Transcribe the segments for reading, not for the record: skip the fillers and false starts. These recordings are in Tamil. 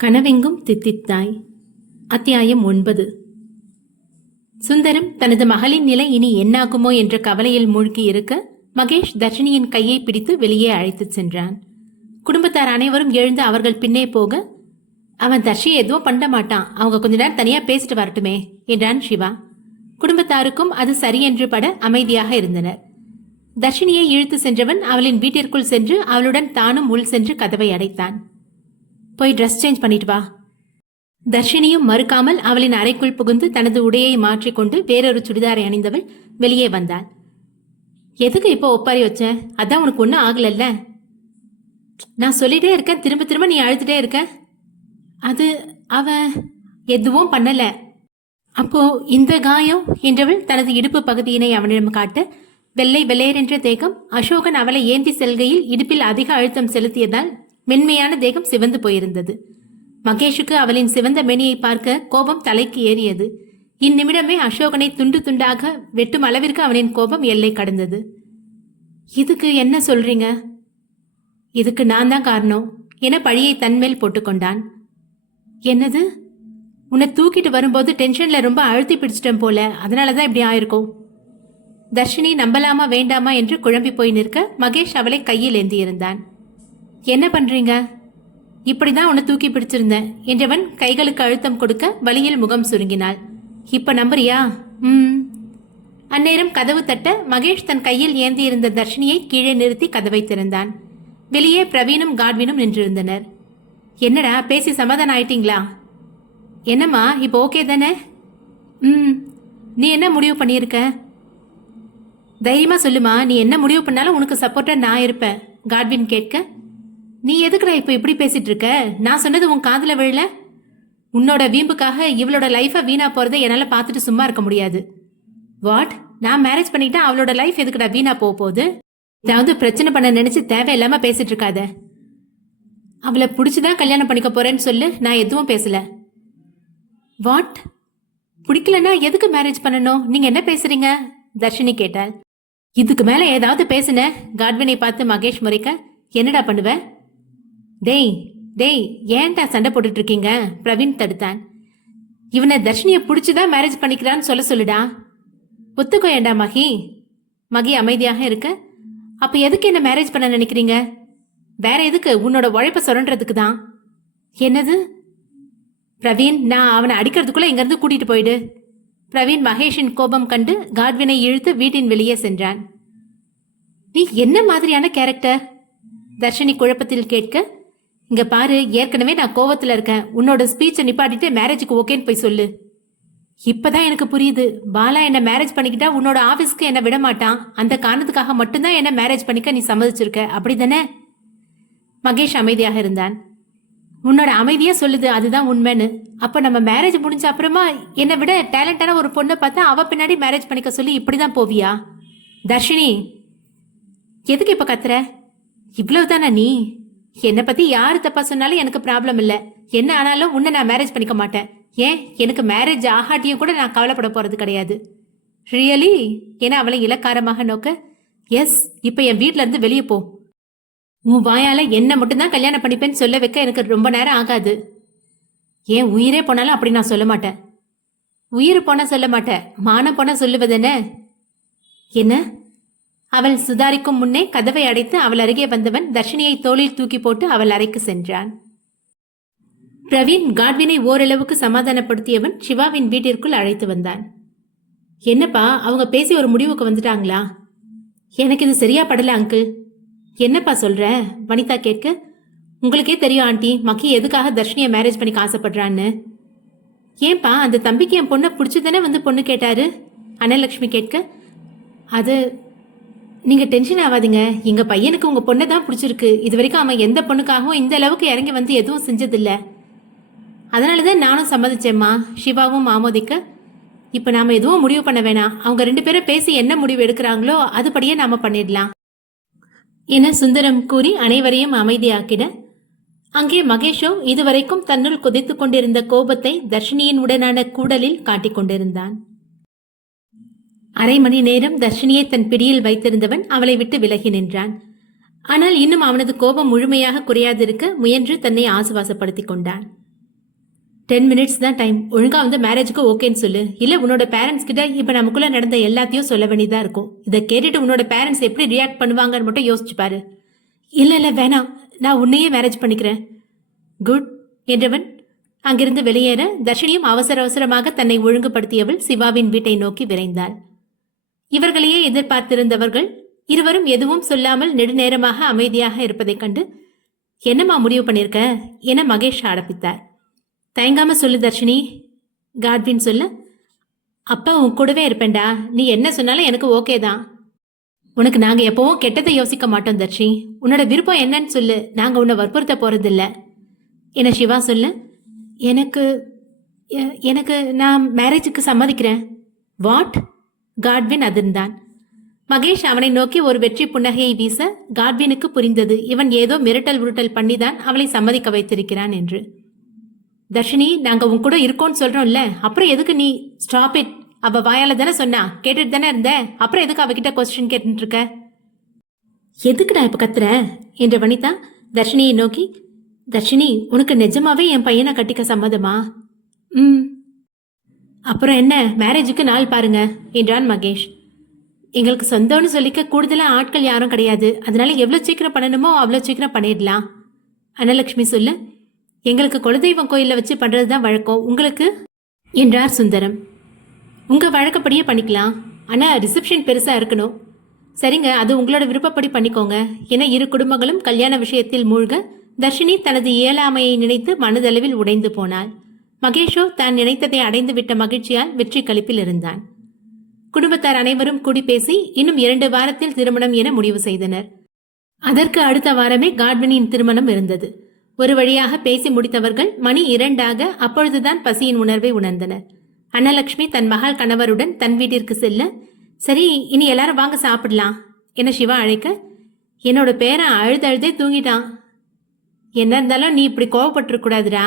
கனவெங்கும் தித்தித்தாய். அத்தியாயம் 9. சுந்தரம் தனது மகளின் நிலை இனி என்னாகுமோ என்ற கவலையில் மூழ்கி இருக்க மகேஷ் தர்ஷினியின் கையை பிடித்து வெளியே அழைத்துச் சென்றான். குடும்பத்தார் அனைவரும் எழுந்து அவர்கள் பின்னே போக, அவன் தர்ஷி எதுவும் பண்ண மாட்டான், அவங்க கொஞ்ச நேரம் தனியா பேசிட்டு வரட்டுமே என்றான் சிவா. குடும்பத்தாருக்கும் அது சரியென்று பட அமைதியாக இருந்தனர். தர்ஷினியை இழுத்து சென்றவன் அவளின் வீட்டிற்குள் சென்று அவளுடன் தானும் உள் சென்று கதவை அடைத்தான். போய் ட்ரெஸ் சேஞ்ச் பண்ணிட்டு வா. தர்ஷினியும் மறுக்காமல் அவளின் அறைக்குள் புகுந்து தனது உடையை மாற்றிக்கொண்டு வேறொரு சுடிதாரை அணிந்தவள் வெளியே வந்தாள். எதுக்கு இப்போ ஒப்பாரி வச்ச? அதான் உனக்கு ஒன்றும் ஆகலல்ல? நான் சொல்லிட்டே இருக்கேன், திரும்ப திரும்ப நீ அழுதுட்டே இருக்க. அது அவ எதுவும் பண்ணல. அப்போ இந்த காயம் என்றவள் தனது இடுப்பு பகுதியினை அவனிடம் காட்ட, வெள்ளை வெள்ளையரென்ற தேகம் அசோகன் அவளை ஏந்தி செல்கையில் இடுப்பில் அதிக அழுத்தம் செலுத்தியதால் மென்மையான தேகம் சிவந்து போயிருந்தது. மகேஷுக்கு அவளின் சிவந்த மேனியை பார்க்க கோபம் தலைக்கு ஏறியது. இந்நிமிடமே அசோகனை துண்டு துண்டாக வெட்டும் அளவிற்கு அவனின் கோபம் எல்லை கடந்தது. இதுக்கு என்ன சொல்றீங்க? இதுக்கு நான் தான் காரணம் என பழியை தன்மேல் போட்டுக்கொண்டான். என்னது? உன்னை தூக்கிட்டு வரும்போது டென்ஷன்ல ரொம்ப அழுத்தி பிடிச்சிட்டேன் போல, அதனாலதான் இப்படி ஆயிருக்கும். தர்ஷினி நம்பலாமா வேண்டாமா என்று குழம்பி போய் நிற்க மகேஷ் அவளை கையில் ஏந்தியிருந்தான். என்ன பண்றீங்க? இப்படிதான் உன்னை தூக்கி பிடிச்சிருந்தேன் என்றவன் கைகளுக்கு அழுத்தம் கொடுக்க வலியில் முகம் சுருங்கினாள். இப்ப நம்புறியா? அந்நேரம் கதவு தட்ட மகேஷ் தன் கையில் ஏந்தியிருந்த தர்ஷினியை கீழே நிறுத்தி கதவை திறந்தான். வெளியே பிரவீனும் காட்வினும் நின்றிருந்தனர். என்னடா, பேசி சமாதானம் ஆயிட்டீங்களா? என்னம்மா, இப்போ ஓகே தானே? நீ என்ன முடிவு பண்ணியிருக்க? தைரியமா சொல்லுமா, நீ என்ன முடிவு பண்ணாலும் உனக்கு சப்போர்ட்டா நான் இருப்பேன், காட்வின் கேட்க. நீ எதுக்குடா இப்ப இப்படி பேசிட்டு இருக்க? நான் சொன்னது உன் காதுல விழல? உன்னோட வீம்புக்காக இவளோட லைஃபை வீணா போறதை என்னால பார்த்துட்டு சும்மா இருக்க முடியாது. வாட்? நான் மேரேஜ் பண்ணிட்டா அவளோட லைஃப் எதுக்குடா வீணா போகுது? ஏதாவது பிரச்சனை பண்ண நினைச்சு தேவையில்லாம பேசிட்டு இருக்காத. அவளை பிடிச்சுதான் கல்யாணம் பண்ணிக்க போறேன்னு சொல்லு, நான் எதுவும் பேசல. வாட்? பிடிக்கலன்னா எதுக்கு மேரேஜ் பண்ணணும்? நீங்க என்ன பேசுறீங்க? தர்ஷினி கேட்டாள். இதுக்கு மேல ஏதாவது பேசுன? காட்வினை பார்த்து மகேஷ் முறைக்க. என்னடா பண்ணுவ? டேய் டேய், ஏன்டா சண்டை போட்டுட்டு இருக்கீங்க? பிரவீன் தடுத்தான். இவனை தர்ஷினியை பிடிச்சுதான் மேரேஜ் பண்ணிக்கிறான்னு சொல்லுடா. ஒத்துக்கோ ஏண்டா மகி. மகி அமைதியாக இருக்க. அப்ப எதுக்கு என்ன மேரேஜ் பண்ண நினைக்கிறீங்க? வேற எதுக்கு? உன்னோட உழைப்ப சுரண்டுறதுக்கு தான். என்னது? பிரவீன், நான் அவனை அடிக்கிறதுக்குள்ள இங்க இருந்து கூட்டிட்டு போயிடு. பிரவீன் மகேஷின் கோபம் கண்டு காட்வினை இழுத்து வீட்டின் வெளியே சென்றான். நீ என்ன மாதிரியான கேரக்டர்? தர்ஷினி குழப்பத்தில் கேட்க. இங்க பாரு, ஏற்கனவே நான் கோவத்துல இருக்கேன். உன்னோட ஸ்பீச்சை நிப்பாட்டிட்டு மேரேஜுக்கு ஓகேன்னு போய் சொல்லு. இப்பதான் எனக்கு புரியுது. பாலா என்ன மேரேஜ் பண்ணிக்கிட்டா உன்னோட ஆபீஸ்க்கு என்ன விட மாட்டான். அந்த காரணத்துக்காக மட்டும்தான் என்ன மேரேஜ் பண்ணிக்க நீ சம்மதிச்சிருக்க, அப்படிதானே? மகேஷ் அமைதியாக இருந்தான். உன்னோட அமைதியா சொல்லுது அதுதான் உண்மைன்னு. அப்ப நம்ம மேரேஜ் முடிஞ்ச அப்புறமா என்னை விட டேலண்டான ஒரு பொண்ணை பார்த்தா அவ பின்னாடி மேரேஜ் பண்ணிக்க சொல்லி இப்படிதான் போவியா? தர்ஷினி, எதுக்கு இப்ப கத்துற? இவ்வளவுதானா நீ? என்னை பத்தி யாரு தப்பா சொன்னாலும் எனக்கு ப்ராப்ளம் இல்ல. என்ன ஆனாலும் உன்னை நான் மேரேஜ் பண்ணிக்க மாட்டேன். ஏன், எனக்கு மேரேஜ் ஆகாட்டியும் கூட நான் கவலைப்பட போறது கிடையாது. ரியலி? என அவளை இலக்காரமாக நோக்க. எஸ், இப்ப என் வீட்ல இருந்து வெளியே போ. உன் வாயால என்ன மட்டும்தான் கல்யாணம் பண்ணிப்பேன்னு சொல்ல வைக்க எனக்கு ரொம்ப நேரம் ஆகாது. ஏன் உயிரே போனாலும் அப்படி நான் சொல்ல மாட்டேன். உயிர் போனா சொல்ல மாட்டேன், மானம் போனா சொல்லுவதென்ன? என்ன? அவள் சுதாரிக்கும் முன்னே கதவை அடைத்து அவள் அருகே வந்தவன் தர்ஷினியை தோளில் தூக்கி போட்டு அவள் அறைக்கு சென்றான். பிரவீன் காட்வினை ஓரளவுக்கு சமாதானப்படுத்தியவன் சிவாவின் வீட்டிற்குள் அழைத்து வந்தான். என்னப்பா, அவங்க பேசி ஒரு முடிவுக்கு வந்துட்டாங்களா? எனக்கு இது சரியா படல அங்கிள். என்னப்பா சொல்ற? வனிதா கேட்க. உங்களுக்கே தெரியும் ஆண்டி, மக்கி எதுக்காக தர்ஷினியை மேரேஜ் பண்ணிக்க ஆசைப்படுறான்னு. ஏன்பா, அந்த தம்பிக்கு என் பொண்ணை பிடிச்சதானே வந்து பொண்ணு கேட்டாரு? அனலட்சுமி கேட்க. அது நீங்க டென்ஷன் ஆகாதீங்க. எங்க பையனுக்கு உங்க பொண்ணை தான் பிடிச்சிருக்கு. இது வரைக்கும் அவன் எந்த பொண்ணுக்காகவும் இந்த அளவுக்கு இறங்கி வந்து எதுவும் செஞ்சதில்ல. அதனாலதான் நானும் சம்மதிச்சேம்மா. சிவாவும் ஆமோதிக்க. இப்ப நாம எதுவும் முடிவு பண்ண வேணாம். அவங்க 2 பேரும் பேசி என்ன முடிவு எடுக்கிறாங்களோ அதுபடியே நாம பண்ணிடலாம் என சுந்தரம் கூறி அனைவரையும் அமைதியாக்கிட, அங்கே மகேஷோ இதுவரைக்கும் தன்னுள் கொதித்துக் கொண்டிருந்த கோபத்தை தர்ஷினியின் உடனான கூடலில் காட்டிக் கொண்டிருந்தான். அரை மணி நேரம் தர்ஷினியை தன் பிடியில் வைத்திருந்தவன் அவளை விட்டு விலகி நின்றான். ஆனால் இன்னும் அவனது கோபம் முழுமையாக குறையாதிருக்க முயன்று தன்னை ஆசுவாசப்படுத்திக் கொண்டான். 10 மினிட்ஸ் தான் டைம். ஒழுங்கா வந்து மேரேஜுக்கு ஓகேன்னு சொல்லு. இல்ல உன்னோட பேரண்ட்ஸ் கிட்ட இப்ப நமக்குள்ள நடந்த எல்லாத்தையும் சொல்ல வேண்டியதா இருக்கும். இதை கேட்டுட்டு உன்னோட பேரண்ட்ஸ் எப்படி ரியாக்ட் பண்ணுவாங்கன்னு மட்டும் யோசிச்சு பாரு. இல்ல வேணாம், நான் உன்னையே மேரேஜ் பண்ணிக்கிறேன். குட் என்றவன் அங்கிருந்து வெளியேற தர்ஷினியும் அவசர அவசரமாக தன்னை ஒழுங்குபடுத்தியவள் சிவாவின் வீட்டை நோக்கி விரைந்தாள். இவர்களையே எதிர்பார்த்திருந்தவர்கள் இருவரும் எதுவும் சொல்லாமல் நெடுநேரமாக அமைதியாக இருப்பதைக் கண்டு, என்னம்மா முடிவு பண்ணிருக்க என மகேஷ் ஆரம்பித்தார். தயங்காம சொல்லு தர்ஷினி, காட்வின் சொல்ல, அப்பா உன் கூடவே இருப்பேன்டா, நீ என்ன சொன்னாலும் எனக்கு ஓகே தான். உனக்கு நாங்க எப்பவும் கெட்டதை யோசிக்க மாட்டோம் தர்ஷி. உன்னோட விருப்பம் என்னன்னு சொல்லு, நாங்க உன்னை வற்புறுத்த போறதில்ல என சிவா சொல்ல, எனக்கு எனக்கு நான் மேரேஜுக்கு சம்மதிக்கிறேன். வாட்? காட்வின் அதிர்ந்தான். மகேஷ் அவனை நோக்கி ஒரு வெற்றி புன்னகையை வீச காட்வினுக்கு புரிந்தது, இவன் ஏதோ மிரட்டல் உருட்டல் பண்ணிதான் அவளை சம்மதிக்க வைத்திருக்கிறான் என்று. தர்ஷினி, நாங்க உன் கூட இருக்கோன்னு சொல்றோம்ல, அப்புறம் எதுக்கு நீ? Stop it. அவ வாயால தானே சொன்னா, கேட்டுட்டு தானே இருந்த, அப்புறம் எதுக்கு அவகிட்ட கொஸ்டின் கேட்டுட்டு இருக்க? எதுக்குடா இப்ப கத்துற என்ற வனிதா தர்ஷினியை நோக்கி, தர்ஷினி, உனக்கு நிஜமாவே என் பையனை கட்டிக்க சம்மதமா? அப்புறம் என்ன, மேரேஜுக்கு நாள் பாருங்க என்றான் மகேஷ். எங்களுக்கு சொந்தம்னு சொல்லிக்க கூடுதலா ஆட்கள் யாரும் கிடையாது, அதனால எவ்வளவு சீக்கிரம் பண்ணணுமோ அவ்வளவு சீக்கிரம் பண்ணிடலாம். அனலட்சுமி சொல்ல, எங்களுக்கு குலதெய்வம் கோயில்ல வச்சு பண்றதுதான் வழக்கம், உங்களுக்கு என்றார் சுந்தரம். உங்க வழக்கப்படியே பண்ணிக்கலாம், ஆனா ரிசப்ஷன் பெருசா இருக்கணும். சரிங்க, அது உங்களோட விருப்பப்படி பண்ணிக்கோங்க என இரு குடும்பங்களும் கல்யாண விஷயத்தில் மூழ்க தர்ஷினி தனது இயலாமையை நினைத்து மனதளவில் உடைந்து போனாள். மகேஷோ தான் நினைத்ததை அடைந்து விட்ட மகிழ்ச்சியால் வெற்றி களிப்பில் இருந்தான். குடும்பத்தார் அனைவரும் கூடி பேசி இன்னும் 2 வாரத்தில் திருமணம் என முடிவு செய்தனர். அதற்கு அடுத்த வாரமே காட்வினின் திருமணம் இருந்தது. ஒரு வழியாக பேசி முடித்தவர்கள் மணி 2 அப்பொழுதுதான் பசியின் உணர்வை உணர்ந்தனர். அன்னலட்சுமி தன் மகள் கணவருடன் தன் வீட்டிற்கு செல்ல, சரி இனி எல்லாரும் வாங்க சாப்பிடலாம் என சிவா அழைக்க, என்னோட பேரன் அழுதழுதே தூங்கிட்டான். என்ன இருந்தாலும் நீ இப்படி கோவப்பட்டிருக்கூடாதுடா.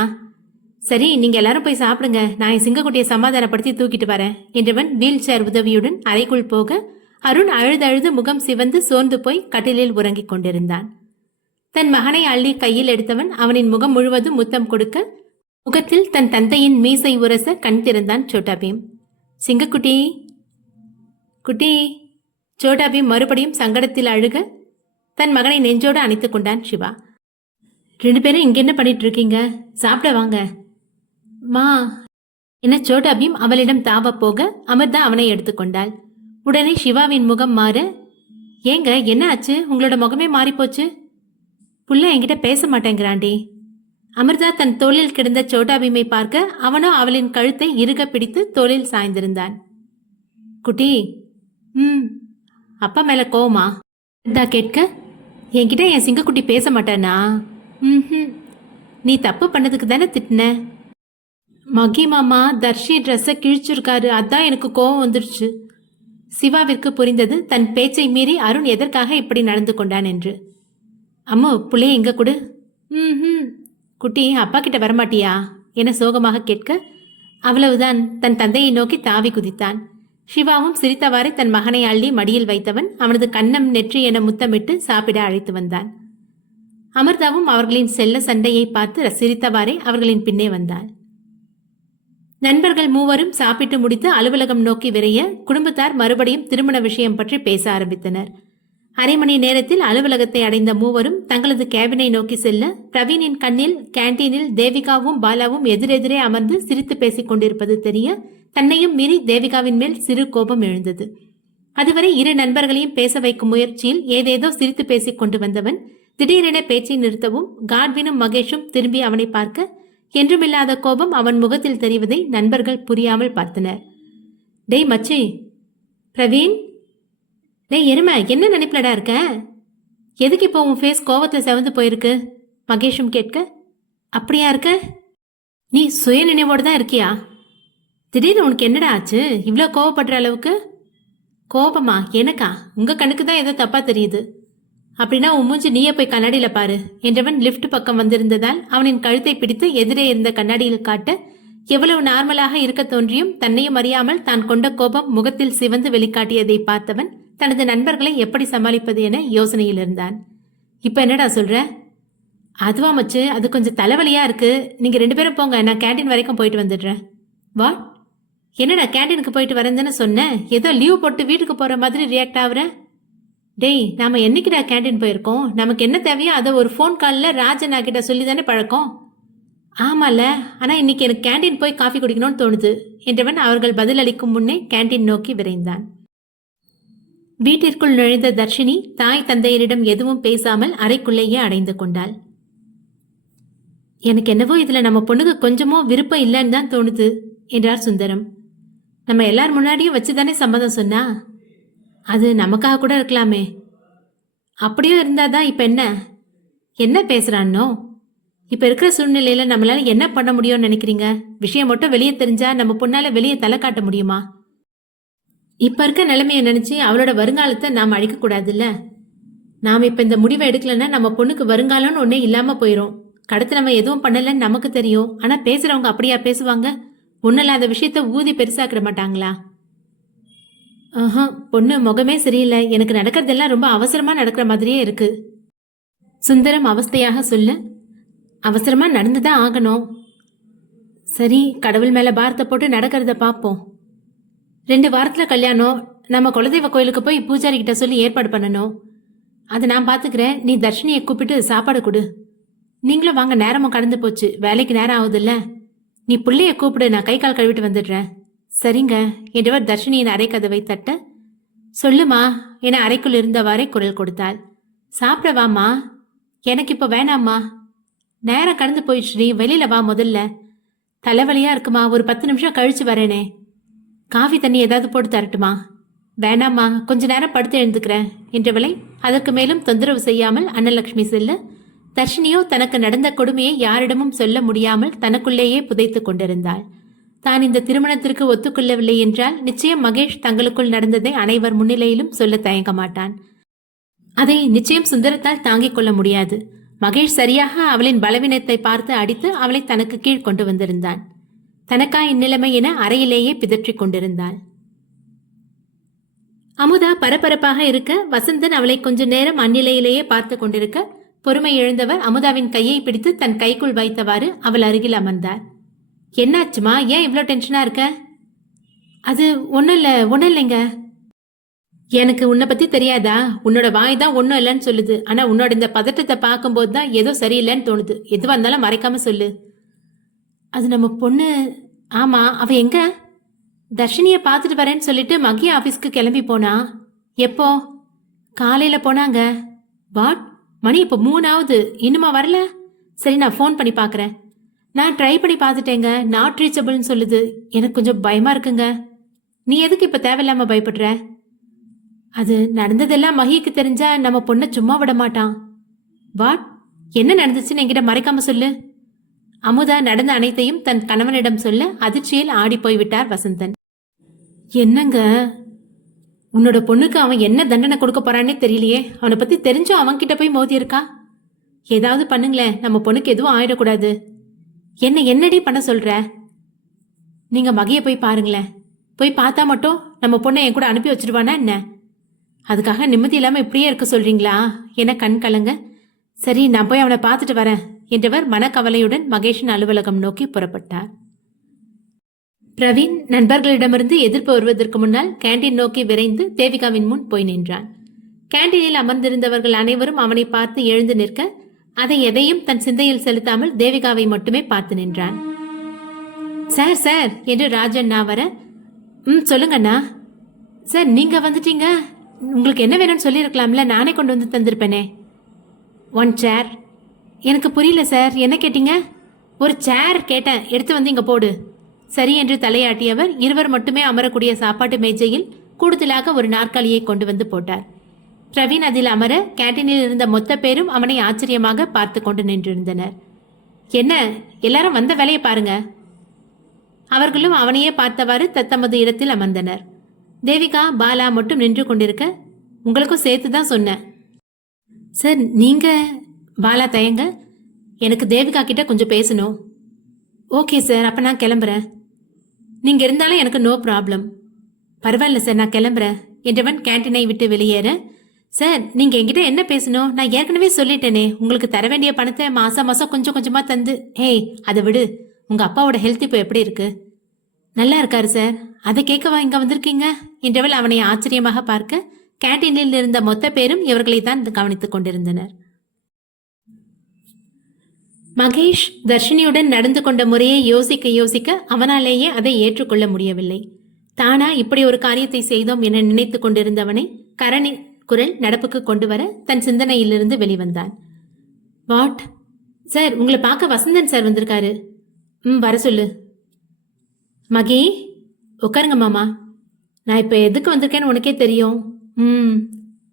சரி, நீங்க எல்லாரும் போய் சாப்பிடுங்க, நான் என் சிங்கக்குட்டியை சமாதானப்படுத்தி தூக்கிட்டு வரேன் என்றவன் வீல் சேர் உதவியுடன் அறைக்குள் போக, அருண் அழுதழுது முகம் சிவந்து சோர்ந்து போய் கட்டிலில் உறங்கிக் கொண்டிருந்தான். தன் மகனை அள்ளி கையில் எடுத்தவன் அவனின் முகம் முழுவதும் முத்தம் கொடுக்க, முகத்தில் தன் தந்தையின் மீசை உரச கண் திறந்தான் சோட்டாபீம். சிங்கக்குட்டி குட்டி. சோட்டாபீம் மறுபடியும் சங்கடத்தில் அழுக தன் மகனை நெஞ்சோடு அணைத்துக் கொண்டான் சிவா. 2 பேரும் இங்க என்ன பண்ணிட்டு இருக்கீங்க? சாப்பிட வாங்க. மா என சோட்டாபீம் அவளிடம் தாவ போக அமிர்தா அவனை எடுத்துக்கொண்டாள். உடனே சிவாவின் முகம் மாற, ஏங்க என்ன ஆச்சு? உங்களோட முகமே மாறிப்போச்சு. புள்ள என்கிட்ட பேச மாட்டேங்கிறாண்டி. அமிர்தா தன் தோளில் கிடந்த சோட்டாபீமை பார்க்க அவனோ அவளின் கழுத்தை இறுக பிடித்து தோளில் சாய்ந்திருந்தான். குட்டி, அப்பா மேல கோவமா? கேட்க, என்கிட்ட என் சிங்கக்குட்டி பேச மாட்டானா? நீ தப்பு பண்ணதுக்கு தானே திட்டின. மகி மாமா தர்ஷி ட்ரெஸ்ஸை கிழிச்சிருக்காரு, அதான் எனக்கு கோவம் வந்துருச்சு. சிவாவிற்கு புரிந்தது தன் பேச்சை மீறி அருண் எதற்காக இப்படி நடந்து கொண்டான் என்று. அம்மு, புள்ளைய எங்க கொடு. குட்டி, அப்பா கிட்ட வரமாட்டியா என சோகமாக கேட்க, அவ்வளவுதான் தன் தந்தையை நோக்கி தாவி குதித்தான். சிவாவும் சிரித்தவாறே தன் மகனை அள்ளி மடியில் வைத்தவன் அவனது கன்னம் நெற்றி என முத்தமிட்டு சாப்பிட அழைத்து வந்தான். அமிர்தாவும் அவர்களின் செல்ல சண்டையை பார்த்து சிரித்தவாறே அவர்களின் பின்னே வந்தாள். நண்பர்கள் மூவரும் சாப்பிட்டு முடித்து அலுவலகம் நோக்கி விரைய குடும்பத்தார் மறுபடியும் திருமண விஷயம் பற்றி பேச ஆரம்பித்தனர். அரை மணி நேரத்தில் அலுவலகத்தை அடைந்த மூவரும் தங்களது கேபினை நோக்கி செல்ல, பிரவீனின் கண்ணில் கேன்டீனில் தேவிகாவும் பாலாவும் எதிரெதிரே அமர்ந்து சிரித்து பேசிக் கொண்டிருப்பது தெரிய தன்னையும் மீறி தேவிகாவின் மேல் சிறு கோபம் எழுந்தது. அதுவரை 2 நண்பர்களையும் பேச வைக்கும் முயற்சியில் ஏதேதோ சிரித்து பேசிக் கொண்டு வந்தவன் திடீரென பேச்சை நிறுத்தவும் காட்வினும் மகேஷும் திரும்பி அவனை பார்க்க, என்றுமில்லாத கோபம் அவன் முகத்தில் தெரிவதை நண்பர்கள் புரியாமல் பார்த்தனர். டேய் மச்சி, பிரவீன், டேய் எருமை, என்ன நினைப்பிலடா இருக்க? எதுக்கு இப்போ உன் ஃபேஸ் கோவத்தில் செவந்து போயிருக்கு? மகேஷும் கேட்க, அப்படியா இருக்க? நீ சுய நினைவோடு தான் இருக்கியா? திடீர்னு உனக்கு என்னடா ஆச்சு? இவ்வளோ கோவப்படுற அளவுக்கு? கோபமா? எனக்கா? உங்க கண்ணுக்கு தான் ஏதோ தப்பா தெரியுது. அப்படின்னா உன் மூஞ்சி நீயே போய் கண்ணாடியில் பாரு என்றவன் லிஃப்ட் பக்கம் வந்திருந்ததால் அவனின் கழுத்தை பிடித்து எதிரே இருந்த கண்ணாடியில் காட்ட, எவ்வளவு நார்மலாக இருக்க தோன்றியும் தன்னையும் அறியாமல் தான் கொண்ட கோபம் முகத்தில் சிவந்து வெளிக்காட்டியதை பார்த்தவன் தனது நண்பர்களை எப்படி சமாளிப்பது என யோசனையில் இருந்தான். இப்ப என்னடா சொல்ற? அதுவா மச்சு, அது கொஞ்சம் தலைவலியா இருக்கு. நீங்க 2 பேரும் போங்க, நான் கேண்டீன் வரைக்கும் போயிட்டு வந்துடுறேன். வாட்? என்னடா கேண்டீனுக்கு போயிட்டு வரேன்னு சொன்னேன், ஏதோ லீவ் போட்டு வீட்டுக்கு போற மாதிரி ரியாக்ட் ஆகுற. டேய், நாம என்னைக்குடா கேண்டீன் போயிருக்கோம்? நமக்கு என்ன தேவையோ அதை ஒரு ஃபோன் காலில் ராஜண்ணா கிட்ட சொல்லி தானே பழக்கம். ஆமால, ஆனா இன்னைக்கு எனக்கு கேண்டீன் போய் காஃபி குடிக்கணும்னு தோணுது என்றவன் அவர்கள் பதிலளிக்கும் முன்னே கேண்டீன் நோக்கி விரைந்தான். வீட்டிற்குள் நுழைந்த தர்ஷினி தாய் தந்தையரிடம் எதுவும் பேசாமல் அறைக்குள்ளேயே அடைந்து கொண்டாள். எனக்கு என்னவோ இதுல நம்ம பொண்ணுக்கு கொஞ்சமோ விருப்பம் இல்லைன்னு தான் தோணுது என்றார் சுந்தரம். நம்ம எல்லார் முன்னாடியும் வச்சுதானே சம்மதம் சொன்னா, அது நமக்காக கூட இருக்கலாமே. அப்படியும் இருந்தாதான் இப்ப என்ன பேசுறான்னோ. இப்ப இருக்கிற சூழ்நிலையில நம்மளால என்ன பண்ண முடியும்னு நினைக்கிறீங்க? விஷயம் மட்டும் வெளியே தெரிஞ்சா நம்ம பொண்ணால வெளியே தலை காட்ட முடியுமா? இப்ப இருக்க நிலைமையை நினைச்சு அவளோட வருங்காலத்தை நாம் அழிக்க கூடாதுல்ல. நாம் இப்ப இந்த முடிவை எடுக்கலன்னா நம்ம பொண்ணுக்கு வருங்காலம்னு ஒன்னே இல்லாம போயிரும். கடத்து நம்ம எதுவும் பண்ணலன்னு நமக்கு தெரியும். ஆனா பேசுறவங்க அப்படியா பேசுவாங்க? ஒன்னில்லாத விஷயத்த ஊதி பெருசாக்கிட மாட்டாங்களா? பொண்ணு முகமே சரியில்லை. எனக்கு நடக்கிறதெல்லாம் ரொம்ப அவசரமா நடக்கிற மாதிரியே இருக்கு. சுந்தரம் அவஸ்தையாக சொல்ல, அவசரமா நடந்துதான் ஆகணும். சரி, கடவுள் மேல பாரத்தை போட்டு நடக்கிறத பாப்போம். 2 வாரத்துல கல்யாணம். நம்ம குலதெய்வ கோயிலுக்கு போய் பூஜாரி கிட்ட சொல்லி ஏற்பாடு பண்ணணும். அதை நான் பாத்துக்கிறேன். நீ தர்ஷினியை கூப்பிட்டு சாப்பாடு கொடு. நீங்களும் வாங்க, நேரமும் கடந்து போச்சு, வேலைக்கு நேரம் ஆகுதுல்ல. நீ புள்ளைய கூப்பிடு, நான் கை கால் கழுவிட்டு வந்துடுறேன். சரிங்க என்றவர் தர்ஷினியின் அறை கதவை தட்ட, சொல்லுமா என அறைக்குள் இருந்தவாறே குரல் கொடுத்தாள். சாப்பிட வாமா. எனக்கு இப்ப வேணாம்மா, நேரம் கடந்து போயிடுச்சு. வெளியில வா முதல்ல. தலைவலியா இருக்குமா, ஒரு 10 நிமிஷம் கழிச்சு வரேனே. காஃபி தண்ணி ஏதாவது போட்டு தரட்டுமா? வேணாம்மா, கொஞ்ச நேரம் படுத்து எழுந்துக்கிறேன் என்றவளை அதற்கு மேலும் தொந்தரவு செய்யாமல் அன்னலட்சுமி செல்ல, தர்ஷினியோ தனக்கு நடந்த கொடுமையை யாரிடமும் சொல்ல முடியாமல் தனக்குள்ளேயே புதைத்து கொண்டிருந்தாள். தான் இந்த திருமணத்திற்கு ஒத்துக்கொள்ளவில்லை என்றால் நிச்சயம் மகேஷ் தங்களுக்குள் நடந்ததை அனைவர் முன்னிலையிலும் சொல்ல தயங்க மாட்டான். அதை நிச்சயம் சுந்தரத்தால் தாங்கிக் கொள்ள முடியாது. மகேஷ் சரியாக அவளின் பலவீனத்தை பார்த்து அடித்து அவளை தனக்கு கீழ் கொண்டு வந்திருந்தான். தனக்கா இந்நிலைமை என அறையிலேயே பிதற்றிக் கொண்டிருந்தாள். அமுதா பரபரப்பாக இருக்க, வசந்தன் அவளை கொஞ்ச நேரம் அந்நிலையிலேயே பார்த்து கொண்டிருக்க, பொறுமை இழந்தவர் அமுதாவின் கையை பிடித்து தன் கைக்குள் வைத்தவாறு அவள் அருகில் அமர்ந்தார். என்னாச்சுமா, ஏன் இவ்வளோ டென்ஷனா இருக்க? அது ஒன்னும் இல்லைங்க. எனக்கு உன்னை பத்தி தெரியாதா? உன்னோட வாய் தான் ஒன்னும் இல்லைன்னு சொல்லுது. ஆனா உன்னோட இந்த பதட்டத்தை பார்க்கும்போது தான் ஏதோ சரியில்லைன்னு தோணுது. எதுவா இருந்தாலும் மறைக்காம சொல்லு. அது நம்ம பொண்ணு. ஆமா, அவ எங்க? தர்ஷினிய பார்த்துட்டு வரேன்னு சொல்லிட்டு மகிய ஆபீஸ்க்கு கிளம்பி போனா. எப்போ? காலையில போனாங்க. வாட்? மணி இப்போ 3 ஆகுது, இன்னுமா வரல? சரி, நான் ஃபோன் பண்ணி பார்க்குறேன். நான் ட்ரை பண்ணி பார்த்துட்டேங்க, நாட் ரீச்சபிள்னு சொல்லுது. எனக்கு கொஞ்சம் பயமா இருக்குங்க. நீ எதுக்கு இப்போ தேவையில்லாம பயப்படுற? அது நடந்ததெல்லாம் மகிக்கு தெரிஞ்சா நம்ம பொண்ணை சும்மா விட மாட்டான். வாட்? என்ன நடந்துச்சுன்னு என்கிட்ட மறைக்காம சொல்லு. அமுதா நடந்த அனைத்தையும் தன் கணவனிடம் சொல்ல அதிர்ச்சியில் ஆடி போய்விட்டார் வசந்தன். என்னங்க, உன்னோட பொண்ணுக்கு அவன் என்ன தண்டனை கொடுக்க போறான்னே தெரியலையே. அவனை பத்தி தெரிஞ்சும் அவன்கிட்ட போய் மோதி இருக்கா. ஏதாவது பண்ணுங்களேன், நம்ம பொண்ணுக்கு எதுவும் ஆயிடக்கூடாது. என்னடி பண்ண சொல்ற? நீங்க மகிய போய் பாருங்களேன். போய் பார்த்தா மட்டும் நம்ம பொண்ணை என் கூட அனுப்பி வச்சிருவானா என்ன? அதுக்காக நிம்மதி இல்லாம இப்படியே இருக்க சொல்றீங்களா என கண் கலங்க, சரி நான் போய் அவனை பார்த்துட்டு வரேன் என்றவர் மனக்கவலையுடன் மகேஷின் அலுவலகம் நோக்கி புறப்பட்டார். பிரவீன் நண்பர்களிடமிருந்து எதிர்ப்பு வருவதற்கு முன்னால் கேண்டீன் நோக்கி விரைந்து தேவிகாவின் முன் போய் நின்றான். கேண்டீனில் அமர்ந்திருந்தவர்கள் அனைவரும் அவனை பார்த்து எழுந்து நிற்க, அதை எதையும் தன் சிந்தையில் செலுத்தாமல் தேவிகாவை மட்டுமே பார்த்து நின்றான். சார் சார் என்று ராஜண்ணா வர, சொல்லுங்கண்ணா. சார், நீங்க வந்துட்டீங்க. உங்களுக்கு என்ன வேணும்னு சொல்லியிருக்கலாம்ல, நானே கொண்டு வந்து தந்திருப்பேனே. 1 சேர். எனக்கு புரியல சார், என்ன கேட்டீங்க? ஒரு சேர் கேட்டேன், எடுத்து வந்து இங்க போடு. சரி என்று தலையாட்டியவர் இருவர் மட்டுமே அமரக்கூடிய சாப்பாட்டு மேஜையில் கூடுதலாக ஒரு நாற்காலியை கொண்டு வந்து போட்டார். பிரவீன் அதில் அமர, கேண்டீனில் இருந்த மொத்த பேரும் அவனை ஆச்சரியமாக பார்த்து கொண்டு நின்றிருந்தனர். என்ன, எல்லாரும் வந்த வேலையை பாருங்க. அவர்களும் அவனையே பார்த்தவாறு தத்தமது இடத்தில் அமர்ந்தனர். தேவிகா பாலா மட்டும் நின்று கொண்டிருக்க, உங்களுக்கும் சேர்த்து தான் சொன்னேன். சார் நீங்க? பாலா தயங்க, எனக்கு தேவிகா கிட்ட கொஞ்சம் பேசணும். ஓகே சார், அப்ப நான் கிளம்புறேன். நீங்க இருந்தாலும் எனக்கு நோ ப்ராப்ளம். பரவாயில்ல சார், நான் கிளம்புறேன் என்றவன் கேண்டீனை விட்டு வெளியேற, சார் நீங்க என்கிட்ட என்ன பேசணும்? நான் ஏற்கனவே சொல்லிட்டேனே, உங்களுக்கு தர வேண்டிய பணத்தை மாசம் மாசம் கொஞ்சம் கொஞ்சமா தந்து. ஏய் அதை விடு. உங்க அப்பாவோட ஹெல்த் இப்போ எப்படி இருக்கு? நல்லா இருக்காரு சார். அதை கேட்கவா இங்க வந்திருக்கீங்க என்றவள் அவனை ஆச்சரியமாக பார்க்க, கேண்டீனில் இருந்த மொத்த பேரும் இவர்களை தான் கவனித்துக் கொண்டிருந்தனர். மகேஷ் தர்ஷினியுடன் நடந்து கொண்ட முறையை யோசிக்க யோசிக்க அவனாலேயே அதை ஏற்றுக்கொள்ள முடியவில்லை. தானா இப்படி ஒரு காரியத்தை செய்தோம் என நினைத்து கொண்டிருந்தவனை கரணி குரல் நடப்புக்கு கொண்டு வர தன் சிந்தனையிலிருந்து வெளிவந்தான். வாட் சார், உங்களை பார்க்க வசந்தன் சார் வந்திருக்காரு. வர சொல்லு. மகி உட்காருங்க மாமா. நான் இப்போ எதுக்கு வந்திருக்கேன்னு உனக்கே தெரியும்.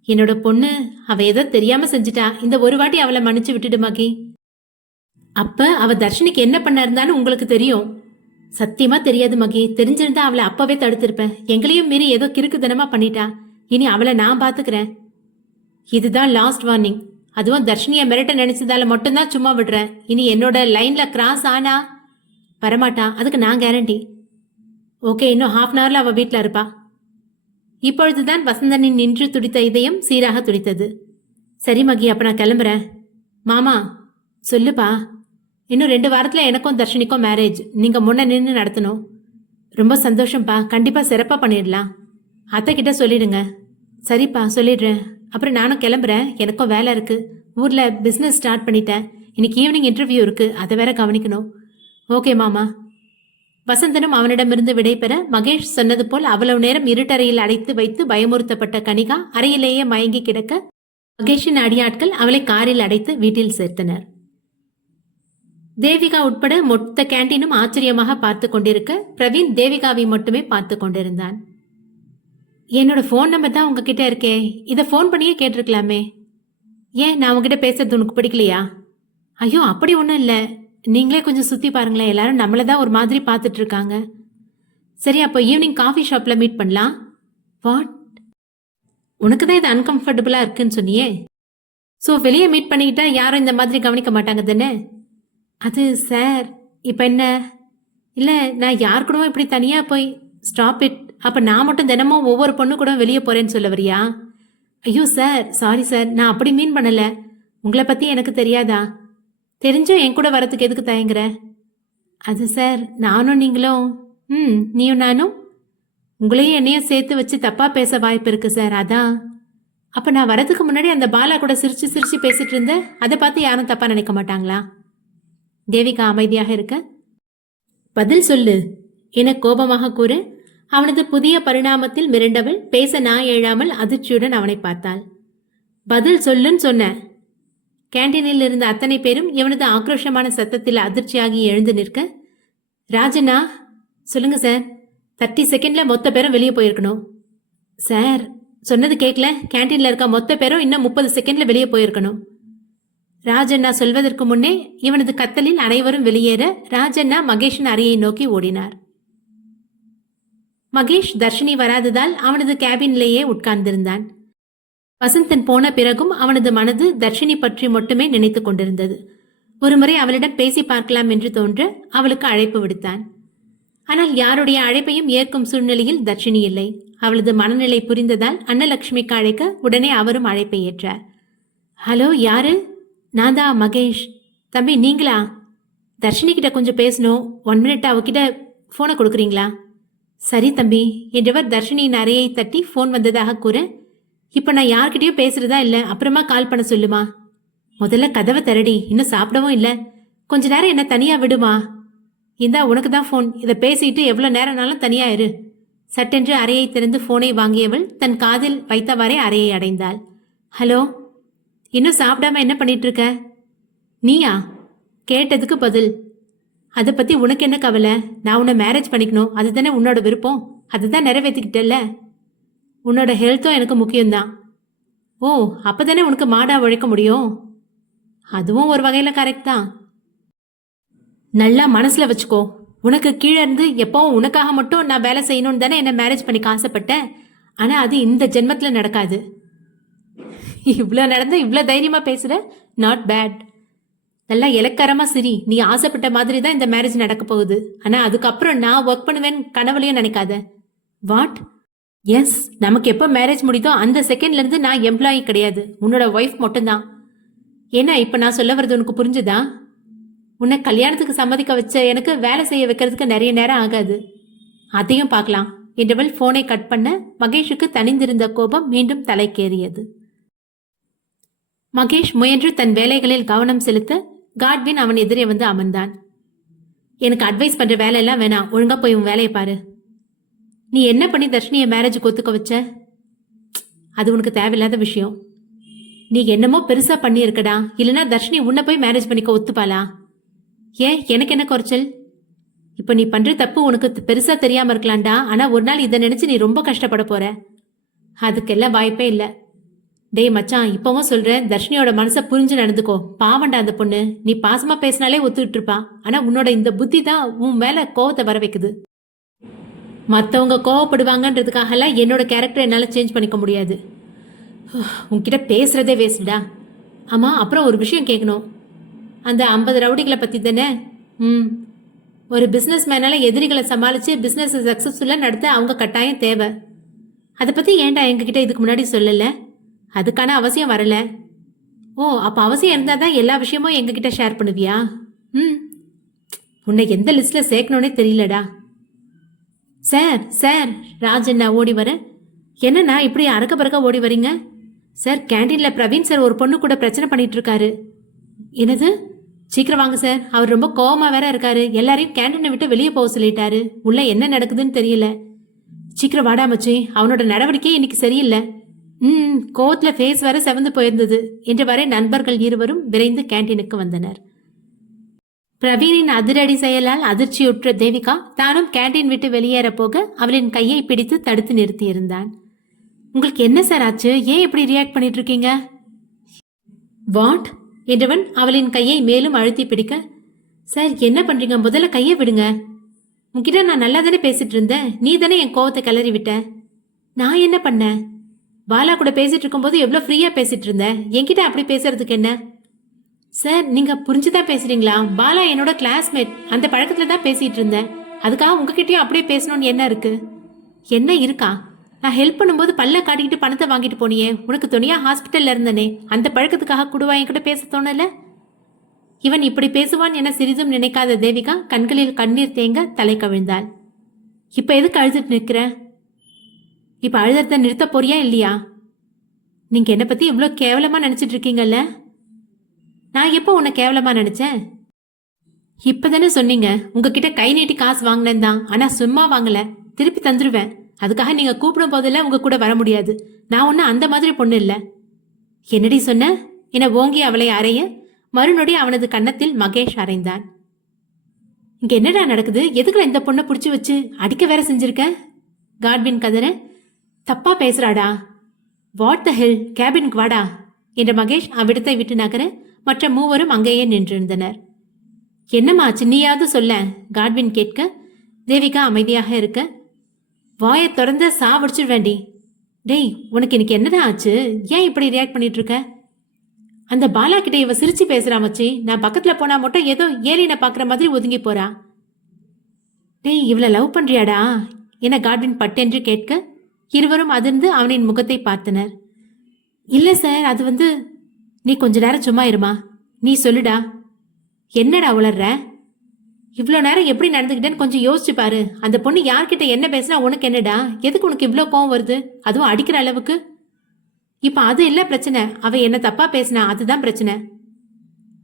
என்னோட பொண்ணு அவ ஏதோ தெரியாம செஞ்சுட்டா. இந்த ஒரு வாட்டி அவளை மன்னிச்சு விட்டுடு மகி. அப்ப அவ தர்ஷினிக்கு என்ன பண்ண இருந்தான்னு உங்களுக்கு தெரியும். சத்தியமா தெரியாது மகி. தெரிஞ்சிருந்தா அவளை அப்பவே தடுத்திருப்பேன். எங்களையும் மீறி ஏதோ கிறுக்குத்தனமா பண்ணிட்டா. இனி அவளை நான் பாத்துக்கிறேன். இதுதான் லாஸ்ட் வார்னிங். அதுவும் தர்ஷினிய மிரட்ட நினைச்சதால மட்டும்தான் சும்மா விடுறேன். இனி என்னோட லைன்ல கிராஸ் ஆனா வரமாட்டா. அதுக்கு நான் கேரண்டி. ஓகே, இன்னும் ½ அன் ஹவர்ல அவ வீட்டுல இருப்பா. இப்பொழுதுதான் வசந்தனின் நின்று துடித்த இதயம் சீராக துடித்தது. சரி மகி, அப்ப நான் கிளம்புறேன். மாமா சொல்லுப்பா. இன்னும் 2 வாரத்துல எனக்கும் தர்ஷினிக்கும் மேரேஜ். நீங்க முன்ன நின்று நடத்தணும். ரொம்ப சந்தோஷம்ப்பா. கண்டிப்பா சிறப்பா பண்ணிடலாம். அத்தை கிட்ட சொல்லிடுங்க. சரிப்பா சொல்லிடுறேன். அப்புறம் நானும் கிளம்புறேன். எனக்கும் வேலை இருக்கு. ஊர்ல பிசினஸ் ஸ்டார்ட் பண்ணிட்டேன். இன்னைக்கு ஈவினிங் இன்டர்வியூ இருக்கு. அதை வேற கவனிக்கணும். ஓகே மாமா. வசந்தனும் அவனிடமிருந்து விடைபெற மகேஷ் சொன்னது போல் அவ்வளவு நேரம் இருட்டறையில் அடைத்து வைத்து பயமுறுத்தப்பட்ட கனிகா அறையிலேயே மயங்கி கிடக்க மகேஷின் அடியாட்கள் அவளை காரில் அடைத்து வீட்டில் சேர்த்தனர். தேவிகா உட்பட மொத்த கேண்டீனும் ஆச்சரியமாக பார்த்து கொண்டிருக்க பிரவீன் தேவிகாவை மட்டுமே பார்த்து கொண்டிருந்தான். என்னோட ஃபோன் நம்பர் தான் உங்ககிட்ட இருக்கே. இதை ஃபோன் பண்ணியே கேட்டிருக்கலாமே. ஏன் நான் உங்ககிட்ட பேசுறது உனக்கு பிடிக்கலையா? ஐயோ அப்படி ஒன்றும் இல்லை. நீங்களே கொஞ்சம் சுற்றி பாருங்களேன். எல்லாரும் நம்மளை தான் ஒரு மாதிரி பார்த்துட்டு இருக்காங்க. சரி, அப்போ ஈவினிங் காஃபி ஷாப்பில் மீட் பண்ணலாம். வாட்? உனக்கு தான் இது அன்கம்ஃபர்டபுளாக இருக்குன்னு சொன்னியே. ஸோ வெளியே மீட் பண்ணிக்கிட்டா யாரும் இந்த மாதிரி கவனிக்க மாட்டாங்க தானே? அது சார் இப்போ என்ன இல்லை, நான் யார் கூடவும் இப்படி தனியாக போய் ஸ்டாப் இட். அப்போ நான் மட்டும் தினமும் ஒவ்வொரு பொண்ணு கூட வெளியே போகிறேன்னு சொல்ல வரியா? ஐயோ சார், சாரி சார், நான் அப்படி மீன் பண்ணலை. உங்களை பற்றி எனக்கு தெரியாதா? தெரிஞ்சும் என் கூட வரத்துக்கு எதுக்கு தயங்குற? அது சார், நானும் நீங்களும் நீயும் நானும் உங்களையும் என்னையும் சேர்த்து வச்சு தப்பாக பேச வாய்ப்பு இருக்கு சார். அதான். அப்போ நான் வரதுக்கு முன்னாடி அந்த பாலா கூட சிரிச்சு சிரிச்சு பேசிட்டு இருந்தேன். அதை பார்த்து யாரும் தப்பாக நினைக்க மாட்டாங்களா? தேவிகா அமைதியாக இருக்க, பதில் சொல்லு என கோபமாக கூற அவனது புதிய பரிணாமத்தில் மிரண்டவள் பேச நாய் எழாமல் அதிர்ச்சியுடன் அவனை பார்த்தாள். பதில் சொல்லுன்னு சொன்ன. கேண்டீனில் இருந்த அத்தனை பேரும் இவனது ஆக்ரோஷமான சத்தத்தில் அதிர்ச்சியாகி எழுந்து நிற்க, ராஜண்ணா சொல்லுங்க சார். 30 செகண்ட்ல மொத்த பேரும் வெளியே போயிருக்கணும். சார் சொன்னது கேட்கல. கேண்டீன்ல இருக்க மொத்த பேரும் இன்னும் 30 செகண்ட்ல வெளியே போயிருக்கணும். ராஜண்ணா சொல்வதற்கு முன்னே இவனது கத்தலில் அனைவரும் வெளியேற ராஜண்ணா மகேஷின் அறையை நோக்கி ஓடினார். மகேஷ் தர்ஷினி வராததால் அவனது கேபினிலேயே உட்கார்ந்திருந்தான். வசந்தன் போன பிறகும் அவனது மனது தர்ஷினி பற்றி மட்டுமே நினைத்துக் கொண்டிருந்தது. ஒருமுறை அவளிடம் பேசி பார்க்கலாம் என்று தோன்ற அவளுக்கு அழைப்பு விடுத்தான். ஆனால் யாருடைய அழைப்பையும் ஏற்கும் சூழ்நிலையில் தர்ஷினி இல்லை. அவளது மனநிலை புரிந்ததால் அன்னலட்சுமிக்கு அழைக்க உடனே அவரும் அழைப்பை ஏற்றார். ஹலோ, யாரு? நான் தான் மகேஷ். தம்பி நீங்களா? தர்ஷினி கிட்ட கொஞ்சம் பேசணும். 1 மினிட் அவகிட்ட ஃபோனை கொடுக்குறீங்களா? சரி தம்பி என்றவர் தர்ஷினியின் அறையை தட்டி ஃபோன் வந்ததாக கூற, இப்போ நான் யார்கிட்டயும் பேசுறதா இல்லை, அப்புறமா கால் பண்ண சொல்லுமா. முதல்ல கதவை திறடி. இன்னும் சாப்பிடவும் இல்லை. கொஞ்ச நேரம் என்ன தனியா விடுமா. இந்தா உனக்கு தான் ஃபோன். இதை பேசிட்டு எவ்வளோ நேரம்னாலும் தனியா இரு. சட்டென்று அறையை திறந்து ஃபோனை வாங்கியவள் தன் காதில் வைத்தவாறே அறையை அடைந்தாள். ஹலோ, இன்னும் சாப்பிடாம என்ன பண்ணிட்டு இருக்க? நீயா? கேட்டதுக்கு பதில். அதை பத்தி உனக்கு என்ன கவலை? நான் உன்னை மேரேஜ் பண்ணிக்கணும், அதுதானே உன்னோட விருப்பம். அதுதான் நிறைவேற்றிக்கிட்டல. உன்னோட ஹெல்த்தும் எனக்கு முக்கியம்தான். ஓ, அப்பதானே உனக்கு மாடா உழைக்க முடியும். அதுவும் ஒரு வகையில கரெக்ட் தான். நல்லா மனசுல வச்சுக்கோ. உனக்கு கீழே இருந்து எப்பவும் உனக்காக மட்டும் நான் வேலை செய்யணும்னு தானே என்ன மேரேஜ் பண்ணிக்க ஆசைப்பட்டேன். ஆனா அது இந்த ஜென்மத்துல நடக்காது. இவ்வளோ நடந்து இவ்வளோ தைரியமா பேசுற. Not bad. நல்லா இலக்காரமா சிரி. நீ ஆசைப்பட்ட மாதிரி தான் இந்த மேரேஜ் நடக்க போகுது. ஆனா அதுக்கப்புறம் நான் ஒர்க் பண்ணுவேன் கனவுலையும் நினைக்காத. வாட்? எஸ், நமக்கு எப்போ மேரேஜ் முடியுதோ அந்த செகண்ட்ல இருந்து நான் எம்ப்ளாயி கிடையாது, உன்னோட ஒய்ஃப் மட்டும்தான். ஏன்னா இப்ப நான் சொல்ல வர்றது உனக்கு புரிஞ்சுதா? உன்னை கல்யாணத்துக்கு சம்மதிக்க வச்ச எனக்கு வேலை செய்ய வைக்கிறதுக்கு நிறைய நேரம் ஆகாது. அதையும் பார்க்கலாம் என்றவள் போனை கட் பண்ண மகேஷுக்கு தனிந்திருந்த கோபம் மீண்டும் தலைக்கேறியது. மகேஷ் முயன்று தன் வேலைகளில் கவனம் செலுத்த காட்வின் அவன் எதிரே வந்து அமர்ந்தான். எனக்கு அட்வைஸ் பண்ற வேலையெல்லாம் வேணாம், ஒழுங்கா போய் உன் வேலையை பாரு. நீ என்ன பண்ணி தர்ஷினியை மேரேஜுக்கு ஒத்துக்க வச்ச? அது உனக்கு தேவையில்லாத விஷயம். நீ என்னமோ பெருசா பண்ணி இருக்கடா, இல்லைன்னா தர்ஷினி உன்னை போய் மேரேஜ் பண்ணிக்க ஒத்துப்பாளா? ஏன், எனக்கு என்ன குறைச்சல்? இப்ப நீ பண்ற தப்பு உனக்கு பெருசா தெரியாம இருக்கலாம்டா, ஆனா ஒரு நாள் இதை நினைச்சு நீ ரொம்ப கஷ்டப்பட போற. அதுக்கெல்லாம் வாய்ப்பே இல்லை. டேய் மச்சான், இப்பவும் சொல்றேன், தர்ஷினியோட மனசை புரிஞ்சு நடந்துக்கோ. பாவண்டா அந்த பொண்ணு, நீ பாசமா பேசினாலே ஒத்துக்கிட்டு இருப்பா. ஆனா உன்னோட இந்த புத்தி தான் உன் மேல கோவத்தை வர வைக்குது. மற்றவங்க கோவப்படுவாங்கன்றதுக்காகலாம் என்னோட கேரக்டர் என்னால் சேஞ்ச் பண்ணிக்க முடியாது. உன்கிட்ட பேசுறதே வேஸ்டா. ஆமா, அப்புறம் ஒரு விஷயம் கேட்கணும். அந்த 50 ரவுடிகளை பத்தி தானே? ஒரு பிஸ்னஸ் மேனால எதிரிகளை சமாளிச்சு பிஸ்னஸ் சக்சஸ்ஃபுல்லாக நடத்த அவங்க கட்டாயம் தேவை. அதை பற்றி ஏன்டா எங்ககிட்ட இதுக்கு முன்னாடி சொல்லலை? அதுக்கான அவசியம் வரல. ஓ, அப்போ அவசியம் இருந்தால் தான் எல்லா விஷயமும் எங்ககிட்ட ஷேர் பண்ணுவியா? உன்னை எந்த லிஸ்ட்டில் சேர்க்கணுன்னே தெரியலடா. சார் சார், ராஜண்ணா ஓடி வர. என்னண்ணா இப்படி அறக்க பறக்க ஓடி வரீங்க? சார், கேண்டீனில் பிரவீன் சார் ஒரு பொண்ணு கூட பிரச்சனை பண்ணிட்டு இருக்காரு. என்னது? சீக்கிரம் வாங்க சார், அவர் ரொம்ப கோவமா வேற இருக்காரு. எல்லாரையும் கேண்டீனை விட்டு வெளியே போக சொல்லிட்டாரு. உள்ள என்ன நடக்குதுன்னு தெரியல. சீக்கிரம் வாடா மச்சி, அவனோட நடவடிக்கை இன்னைக்கு சரியில்லை. கோவத்துல ஃபேஸ் வேற செவந்து போயிருந்தது என்றவரை நண்பர்கள் இருவரும் விரைந்து கேண்டீனுக்கு வந்தனர். பிரவீனின் அதிரடி செயலால் அதிர்ச்சியுற்ற தேவிகா தானும் கேண்டீன் விட்டு வெளியேற போக அவளின் கையை பிடித்து தடுத்து நிறுத்தியிருந்தான். உங்களுக்கு என்ன சார் ஆச்சு? ஏன் இப்படி ரியாக்ட் பண்ணிட்டு இருக்கீங்க? வாட் என்றவன் அவளின் கையை மேலும் அழுத்தி பிடிக்க, சார் என்ன பண்றீங்க? முதல்ல கையை விடுங்க. உன்கிட்ட நான் நல்லா தானே பேசிட்டு இருந்தேன், நீ தானே என் கோவத்தை கிளறி விட்ட. நான் என்ன பண்ணேன்? பாலா கூட பேசிட்டு இருக்கும்போது எவ்வளோ ஃப்ரீயா பேசிட்டு இருந்தேன், என்கிட்ட அப்படி பேசுறதுக்கு என்ன? சார், நீங்க புரிஞ்சுதான் பேசுறீங்களா? பாலா என்னோட கிளாஸ்மேட், அந்த பழக்கத்துல தான் பேசிட்டு இருந்தேன். அதுக்காக உங்ககிட்டயும் அப்படியே பேசணும்னு என்ன இருக்கு? என்ன இருக்கா? நான் ஹெல்ப் பண்ணும்போது பல்ல காட்டிக்கிட்டு பணத்தை வாங்கிட்டு போனியே, உனக்கு துணியா ஹாஸ்பிட்டல்ல இருந்தனே, அந்த பழக்கத்துக்காக கூடவா என்கிட்ட பேச தோணல? இவன் இப்படி பேசுவான் என சிறிதும் நினைக்காத தேவிகா கண்களில் கண்ணீர் தேங்க தலை கவிழ்ந்தாள். இப்ப எதுக்கு அழுதுட்டு நிற்கிற? இப்ப அழுதத்தை நிறுத்த போறியா இல்லையா? நீங்க என்னை பத்தி இவ்வளோ கேவலமா நினைச்சிட்டு இருக்கீங்கல்ல? நான் எப்போ உன்னை கேவலமா நினைச்சேன்? இப்பதானே சொன்னீங்க உங்ககிட்ட கை நீட்டி காசு வாங்கினேன் தான், ஆனா சும்மா வாங்கல, திருப்பி தந்துருவேன். அதுக்காக நீங்க கூப்பிடும் போதெல்லாம் உங்க கூட வர முடியாது. நான் ஒன்னும் அந்த மாதிரி பொண்ணு இல்ல. என்னடி சொன்ன என ஓங்கி அவளை அறைய மறுநொடி அவனது கன்னத்தில் மகேஷ் அறைந்தான். இங்க என்னடா நடக்குது? எதுக்குள்ள இந்த பொண்ணை புடிச்சு வச்சு அடிக்க வேற செஞ்சிருக்க? காட்வின் கதற. தப்பா பேசுறாடா. வாட் த ஹெல், கேபினுக்கு வாடா என்ற மகேஷ் அவ்விடத்தை விட்டு நகர மற்ற மூவரும் அங்கேயே நின்றிருந்தனர். என்னம்மா சின்னியாவது சொல்ல காட்வின் கேட்க தேவிகா அமைதியாக இருக்க, வாயை திறந்த சாவடிச்சிருவேண்டி. டேய், உனக்கு இன்னைக்கு என்னடா ஆச்சு? ஏன் இப்படி ரியாக்ட் பண்ணிட்டு இருக்க? அந்த பாலா கிட்ட இவ சிரிச்சு பேசுறா மச்சி. நான் பக்கத்துல போனா மட்டும் ஏதோ ஏலினை பாக்குற மாதிரி ஒதுங்கி போறா. டேய், இவளை லவ் பண்றியாடா என காட்வின் பட்டென்று கேட்க இருவரும் அதிர்ந்து அவனின் முகத்தை பார்த்தனர். இல்ல சார், அது வந்து. நீ கொஞ்ச நேரம் சும்மா இருமா. நீ சொல்லுடா, என்னடா உளர்ற? இவ்வளோ நேரம் எப்படி நடந்துக்கிட்டேன்னு கொஞ்சம் யோசிச்சு பாரு. அந்த பொண்ணு யார்கிட்ட என்ன பேசினா உனக்கு என்னடா? எதுக்கு உனக்கு இவ்வளோ கோவம் வருது? அதுவும் அடிக்கிற அளவுக்கு. இப்ப அது இல்ல பிரச்சனை, அவ என்ன தப்பா பேசினா அதுதான் பிரச்சனை.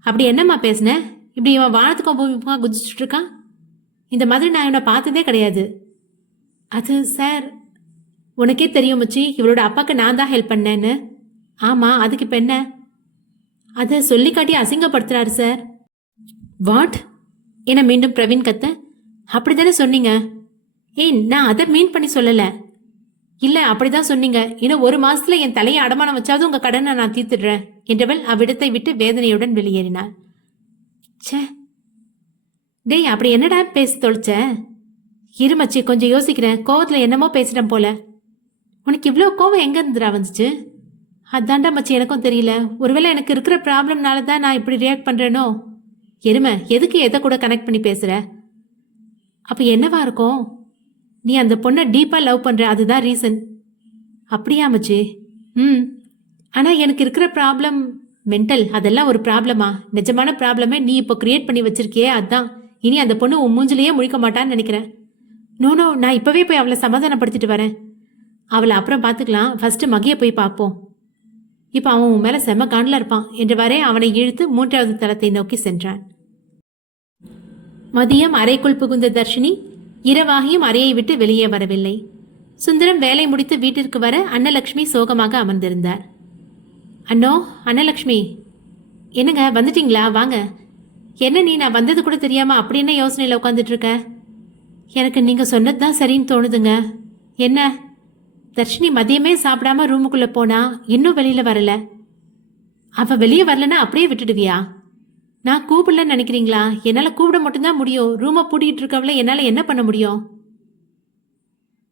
அப்படி என்னம்மா பேசின? இப்படி இவன் வானத்துக்கும் பூமிக்குமா குதிச்சுட்டு இருக்கான். இந்த மாதிரி நான் இவனை பார்த்ததே கிடையாது. அது சார், உனக்கே தெரியும் மச்சி, இவளோட அப்பாக்கு நான் தான் ஹெல்ப் பண்ணேன்னு. ஆமா, அதுக்கு இப்ப என்ன? அதை சொல்லி காட்டி அசிங்கப்படுத்துறாரு சார். வாட் என மீண்டும் பிரவீன் கத்த. அப்படித்தானே சொன்னீங்க? ஏய், நான் அதை மீன் பண்ணி சொல்லல. இல்ல, அப்படிதான் சொன்னீங்க. இன்னும் 1 மாசத்துல என் தலையை அடமானம் வச்சாவது உங்க கடனை நான் தீர்த்துடுறேன் என்றவள் அவ்விடத்தை விட்டு வேதனையுடன் வெளியேறினாள். சே டேய், அப்படி என்னடா பேசி தொலைச்ச? இருமச்சி, கொஞ்சம் யோசிக்கிறேன். கோவத்துல என்னமோ பேசிட்டேன் போல. உனக்கு இவ்வளோ கோவம் எங்க இருந்துடா வந்துச்சு? அதாண்டா மச்சி, எனக்கும் தெரியல. ஒருவேளை எனக்கு இருக்கிற ப்ராப்ளம்னால தான் நான் இப்படி ரியாக்ட் பண்றேனோ? எருமை, எதுக்கு எதை கூட கனெக்ட் பண்ணி பேசுற? அப்ப என்னவா இருக்கும்? நீ அந்த பொண்ணை டீப்பா லவ் பண்ற, அதுதான் ரீசன். அப்படியா மச்சி? ம். ஆனால் எனக்கு இருக்கிற ப்ராப்ளம் மென்டல். அதெல்லாம் ஒரு ப்ராப்ளமா? நிஜமான ப்ராப்ளமே நீ இப்போ கிரியேட் பண்ணி வச்சிருக்கியே, அதான். இனி அந்த பொண்ணு உன் மூஞ்சிலேயே முழிக்க மாட்டான்னு நினைக்கிறேன். நோ நோ, நான் இப்போவே போய் அவளை சமாதானப்படுத்திட்டு வரேன். அவளை அப்புறம் பார்த்துக்கலாம், ஃபர்ஸ்ட் மகியை போய் பார்ப்போம். இப்போ அவன் உன் மேலே செம்ம காண்டில் இருப்பான் என்றவாறே அவனை இழுத்து 3வது தளத்தை நோக்கி சென்றான். மதியம் அறைக்குள் புகுந்த தர்ஷினி இரவாகியும் அறையை விட்டு வெளியே வரவில்லை. சுந்தரம் வேலை முடித்து வீட்டிற்கு வர அன்னலக்ஷ்மி சோகமாக அமர்ந்திருந்தார். அண்ணோ, அன்னலக்ஷ்மி. என்னங்க வந்துட்டீங்களா? வாங்க. என்ன நீ நான் வந்தது கூட தெரியாம அப்படி என்ன யோசனையில் உட்காந்துட்டு இருக்க? எனக்கு நீங்க சொன்னது தான் சரின்னு தோணுதுங்க. என்ன? தர்ஷினி மதியமே சாப்பிடாம ரூமுக்குள்ள போனா இன்னும் வெளியில வரல. அவ வெளியே வரலன்னா அப்படியே விட்டுடுவியா? நான் கூப்பிடலன்னு நினைக்கிறீங்களா? என்னால் கூப்பிட மட்டும்தான் முடியும். ரூமை பூட்டிகிட்டு இருக்கவளை என்னால் என்ன பண்ண முடியும்?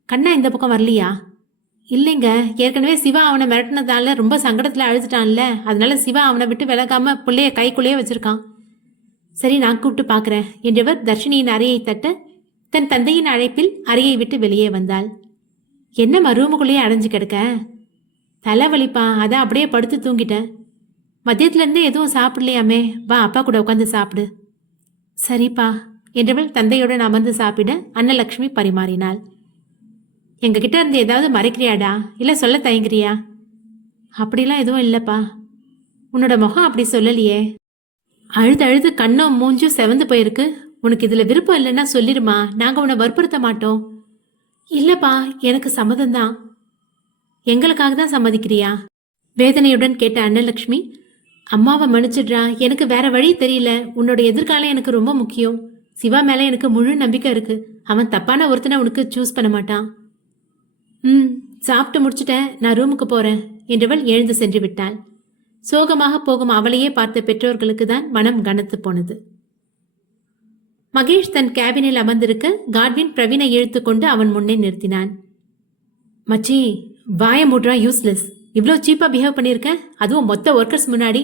கண்ணா இந்த பக்கம் வரலையா? இல்லைங்க, ஏற்கனவே சிவா அவனை மிரட்டினதால ரொம்ப சங்கடத்தில் அழுதுட்டான்ல, அதனால சிவா அவனை விட்டு விலகாம பிள்ளைய கைக்குள்ளேயே வச்சிருக்கான். சரி, நான் கூப்பிட்டு பார்க்குறேன் என்றவர் தர்ஷினியின் அறையை தட்ட தன் தந்தையின் அழைப்பில் அறையை விட்டு வெளியே வந்தாள். என்னம்மா ரூமுக்குள்ளேயே அடைஞ்சு கிடக்க? தலைவலிப்பா, அதான் அப்படியே படுத்து தூங்கிட்டேன். மதியத்துலேருந்தே எதுவும் சாப்பிடலையாமே, வா அப்பா கூட உட்காந்து சாப்பிடு. சரிப்பா என்றவள் தந்தையுடன் அமர்ந்து சாப்பிட அன்னலக்ஷ்மி பரிமாறினாள். எங்ககிட்ட இருந்து ஏதாவது மறைக்கிறியாடா, இல்லை சொல்ல தயங்குறியா? அப்படிலாம் எதுவும் இல்லைப்பா. உன்னோட முகம் அப்படி சொல்லலையே. அழுது அழுது கண்ணும் மூஞ்சும் செவந்து போயிருக்கு. உனக்கு இதில் விருப்பம் இல்லைன்னா சொல்லிடுமா, நாங்கள் உன்னை வற்புறுத்த மாட்டோம். இல்லைப்பா, எனக்கு சம்மதம்தான். எங்களுக்காக தான் சம்மதிக்கிறியா? வேதனையுடன் கேட்ட அன்னலக்ஷ்மி, அம்மாவை மன்னிச்சிடுறா, எனக்கு வேற வழி தெரியல. உன்னோட எதிர்காலம் எனக்கு ரொம்ப முக்கியம். சிவா மேலே எனக்கு முழு நம்பிக்கை இருக்கு. அவன் தப்பான ஒருத்தனை உனக்கு சூஸ் பண்ண மாட்டான். சாப்பிட்டு முடிச்சுட்டேன், நான் ரூமுக்கு போறேன் என்றவள் எழுந்து சென்று விட்டாள். சோகமாக போகும் அவளையே பார்த்த பெற்றோர்களுக்கு தான் மனம் கனத்து போனது. மகேஷ் தன் கேபினில் அமர்ந்திருக்க காட்வின் பிரவீனை இழுத்து கொண்டு அவன் முன்னே நிறுத்தினான். மச்சி, வாய மூடுறா, யூஸ்லெஸ். இவ்வளோ சீப்பா பிஹேவ் பண்ணியிருக்க, அதுவும் மொத்த ஒர்க்கர்ஸ் முன்னாடி.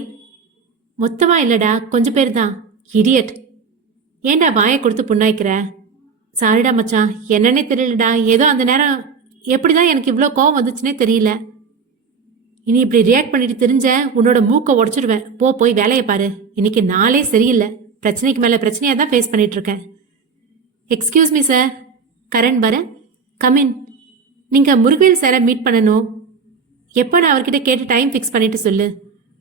மொத்தமா இல்லடா, கொஞ்சம் பேர் தான். இடியட். ஏண்டா வாயை கொடுத்து புண்ணாய்க்கிற? சாரிடா மச்சான், என்னன்னே தெரியலடா. ஏதோ அந்த நேரம் எப்படிதான் எனக்கு இவ்வளோ கோவம் வந்துச்சுன்னே தெரியல. இனி இப்படி ரியாக்ட் பண்ணிட்டு தெரிஞ்ச உன்னோட மூக்கை உடச்சிடுவேன். போய் வேலையை பாரு. இன்னைக்கு நாளே சரியில்லை. பிரச்சனைக்கு மேலே பிரச்சனையாக தான் ஃபேஸ் பண்ணிட்டு இருக்கேன். Excuse me sir. கரண் வர. கமின். நீங்கள் முருகவேல் சாரை மீட் பண்ணணும். எப்போ நான் அவர்கிட்ட கேட்டு டைம் ஃபிக்ஸ் பண்ணிட்டு சொல்லு.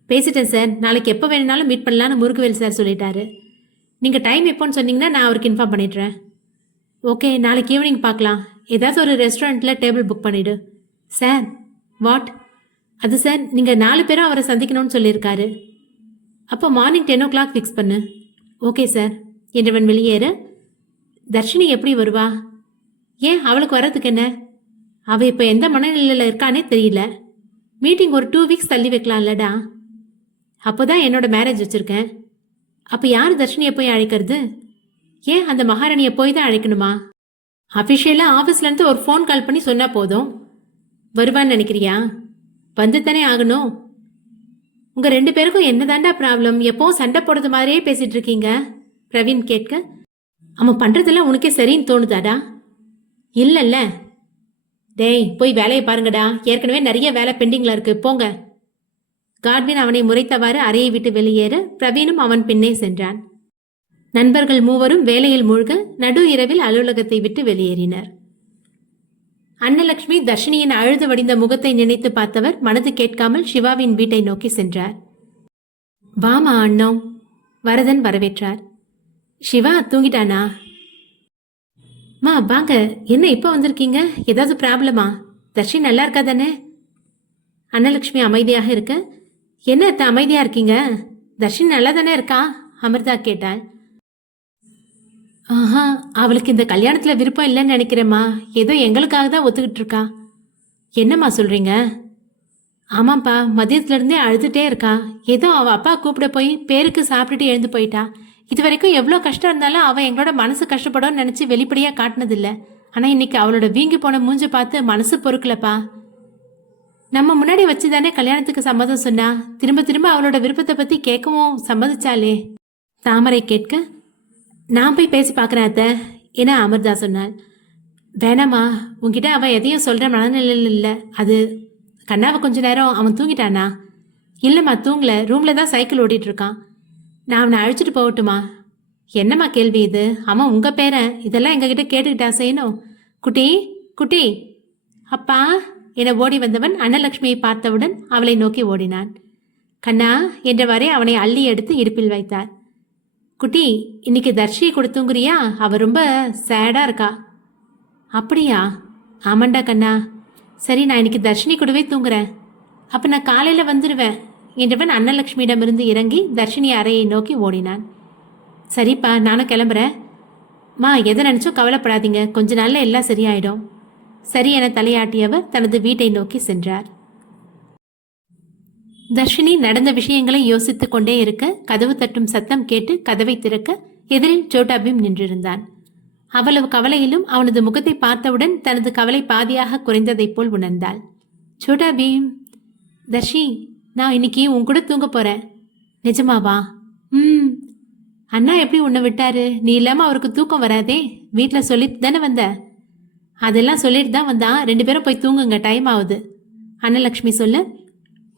பேசிட்டேன் சார், நாளைக்கு எப்போ வேணுனாலும் மீட் பண்ணலான்னு முருகவேல் சார் சொல்லிட்டாரு. நீங்கள் டைம் எப்போன்னு சொன்னீங்கன்னா நான் அவருக்கு இன்ஃபார்ம் பண்ணிடுறேன். ஓகே, நாளைக்கு ஈவினிங் பார்க்கலாம். ஏதாவது ஒரு ரெஸ்டாரண்ட்டில் டேபிள் புக் பண்ணிவிடு. சார். வாட்? அது சார், நீங்கள் 4 பேரும் அவரை சந்திக்கணும்னு சொல்லியிருக்காரு. அப்போ மார்னிங் 10 o'clock ஃபிக்ஸ் பண்ணு. ஓகே சார் என்றவன் வெளியேற, தர்ஷினி எப்படி வருவா? ஏன், அவளுக்கு வர்றதுக்கு என்ன? அவள் இப்போ எந்த மனநிலையில் இருக்கானே தெரியல. மீட்டிங் ஒரு 2 weeks தள்ளி வைக்கலாம்லடா. அப்போ தான் என்னோட மேரேஜ் வச்சுருக்கேன். அப்போ யார் தர்ஷினியை போய் அழைக்கிறது? ஏன், அந்த மகாராணியை போய் தான் அழைக்கணுமா? அஃபிஷியலாக ஆஃபீஸ்லேருந்து ஒரு ஃபோன் கால் பண்ணி சொன்னால் போதும். வருவான்னு நினைக்கிறியா? வந்து தானே ஆகணும். உங்கள் 2 பேருக்கும் என்னதாண்டா ப்ராப்ளம்? எப்போவும் சண்டை போடுறது மாதிரியே பேசிகிட்டு இருக்கீங்க. பிரவீன் கேட்க, அவன் பண்ணுறதெல்லாம் உனக்கே சரின்னு தோணுதாடா? இல்லைல்ல. டேய், போய் வேலையை பாருங்கடா. ஏற்கனவே நிறைய வேலை பெண்டிங்கில் இருக்குது, போங்க. காட்வின் அவனை முறைத்தவாறு அறையை விட்டு வெளியேற பிரவீனும் அவன் பின்னே சென்றான். நண்பர்கள் மூவரும் வேலையில் மூழ்க நடு இரவில் அலுவலகத்தை விட்டு வெளியேறினர். அன்னலக்ஷ்மி தர்ஷினியின் அழுது வடிந்த முகத்தை நினைத்து பார்த்தவர் மனது கேட்காமல் சிவாவின் வீட்டை நோக்கி சென்றார். வாமா அண்ணோ. வரதன் வரவேற்றார். சிவா தூங்கிட்டானா? மா வாங்க. என்ன இப்போ வந்திருக்கீங்க? ஏதாவது ப்ராப்ளமா? தர்ஷினி நல்லா இருக்கா தானே? அன்னலக்ஷ்மி அமைதியாக இருக்க, என்ன அத்தை அமைதியா இருக்கீங்க? தர்ஷினி நல்லா தானே இருக்கா? அமிர்தா கேட்டாள். ஆஹா, அவளுக்கு இந்த கல்யாணத்தில் விருப்பம் இல்லைன்னு நினைக்கிறேம்மா. ஏதோ எங்களுக்காக தான் ஒத்துக்கிட்டு இருக்கா. என்னம்மா சொல்கிறீங்க? ஆமாம்ப்பா, மதியத்துலேருந்தே அழுதுகிட்டே இருக்கா. ஏதோ அவள் அப்பா கூப்பிட போய் பேருக்கு சாப்பிட்டுட்டு எழுந்து போயிட்டா. இது வரைக்கும் எவ்வளோ கஷ்டம் இருந்தாலும் அவள் எங்களோட மனசு கஷ்டப்படும் நினச்சி வெளிப்படையாக காட்டினதில்லை. ஆனால் இன்னைக்கு அவளோட வீங்கி போன மூஞ்சை பார்த்து மனசு பொறுக்கலப்பா. நம்ம முன்னாடி வச்சு தானே கல்யாணத்துக்கு சம்மதம் சொன்னா. திரும்ப திரும்ப அவளோட விருப்பத்தை பற்றி கேட்கவும் சம்மதிச்சாலே. தாமரை கேட்க, நான் போய் பேசி பார்க்குறேன் அத்தை என அமிர்தா சொன்னாள். வேணாம்மா, உன்கிட்ட அவன் எதையும் சொல்கிற மனநிலையில் இல்லை. அது கண்ணாவை கொஞ்ச நேரம் அவன் தூங்கிட்டானா? இல்லைம்மா, தூங்கல, ரூமில் தான் சைக்கிள் ஓட்டிகிட்டு இருக்கான். நான் அவனை அழைச்சிட்டு போகட்டுமா? என்னம்மா கேள்வி இது? அவன் உங்கள் பேரன், இதெல்லாம் எங்ககிட்ட கேட்டுக்கிட்டா செய்யணும்? குட்டி குட்டி, அப்பா என ஓடி வந்தவன் அன்னலட்சுமியை பார்த்தவுடன் அவளை நோக்கி ஓடினான். கண்ணா என்றவாறே அவனை அள்ளி எடுத்து இடுப்பில் வைத்தார். குட்டி, இன்னைக்கு தர்ஷியை கொடுத்துங்கிறியா? அவ ரொம்ப சேடா இருக்கா. அப்படியா? ஆமாண்டா கண்ணா. சரி, நான் இன்னைக்கு தர்ஷினி கூடவே தூங்குறேன். அப்போ நான் காலையில் வந்துடுவேன் என்றவன் அன்னலட்சுமியிடமிருந்து இறங்கி தர்ஷினி அறையை நோக்கி ஓடினான். சரிப்பா, நானும் கிளம்புறேன். மா, எதை நினச்சும் கவலைப்படாதீங்க, கொஞ்ச நாளில் எல்லாம் சரியாயிடும். சரி என தலையாட்டியவர் தனது வீட்டை நோக்கி சென்றார். தர்ஷினி நடந்த விஷயங்களை யோசித்துக் கொண்டே இருக்க கதவு தட்டும் சத்தம் கேட்டு கதவை திறக்க எதிரில் சோட்டா பீம் நின்றிருந்தான். அவ்வளவு கவலையிலும் அவனது முகத்தை பார்த்தவுடன் தனது கவலை பாதியாக குறைந்ததைப் போல் உணர்ந்தாள். சோட்டா பீம், தர்ஷி, நான் இன்னைக்கு உன் கூட தூங்க போறேன். நிஜமாவா? அண்ணா எப்படி உன்னை விட்டாரு? நீ இல்லாம அவருக்கு தூக்கம் வராதே. வீட்டில் சொல்லிட்டு தானே வந்த? அதெல்லாம் சொல்லிட்டு தான் வந்தான். 2 பேரும் போய் தூங்குங்க, டைம் ஆகுது. அன்னலட்சுமி சொல்ல,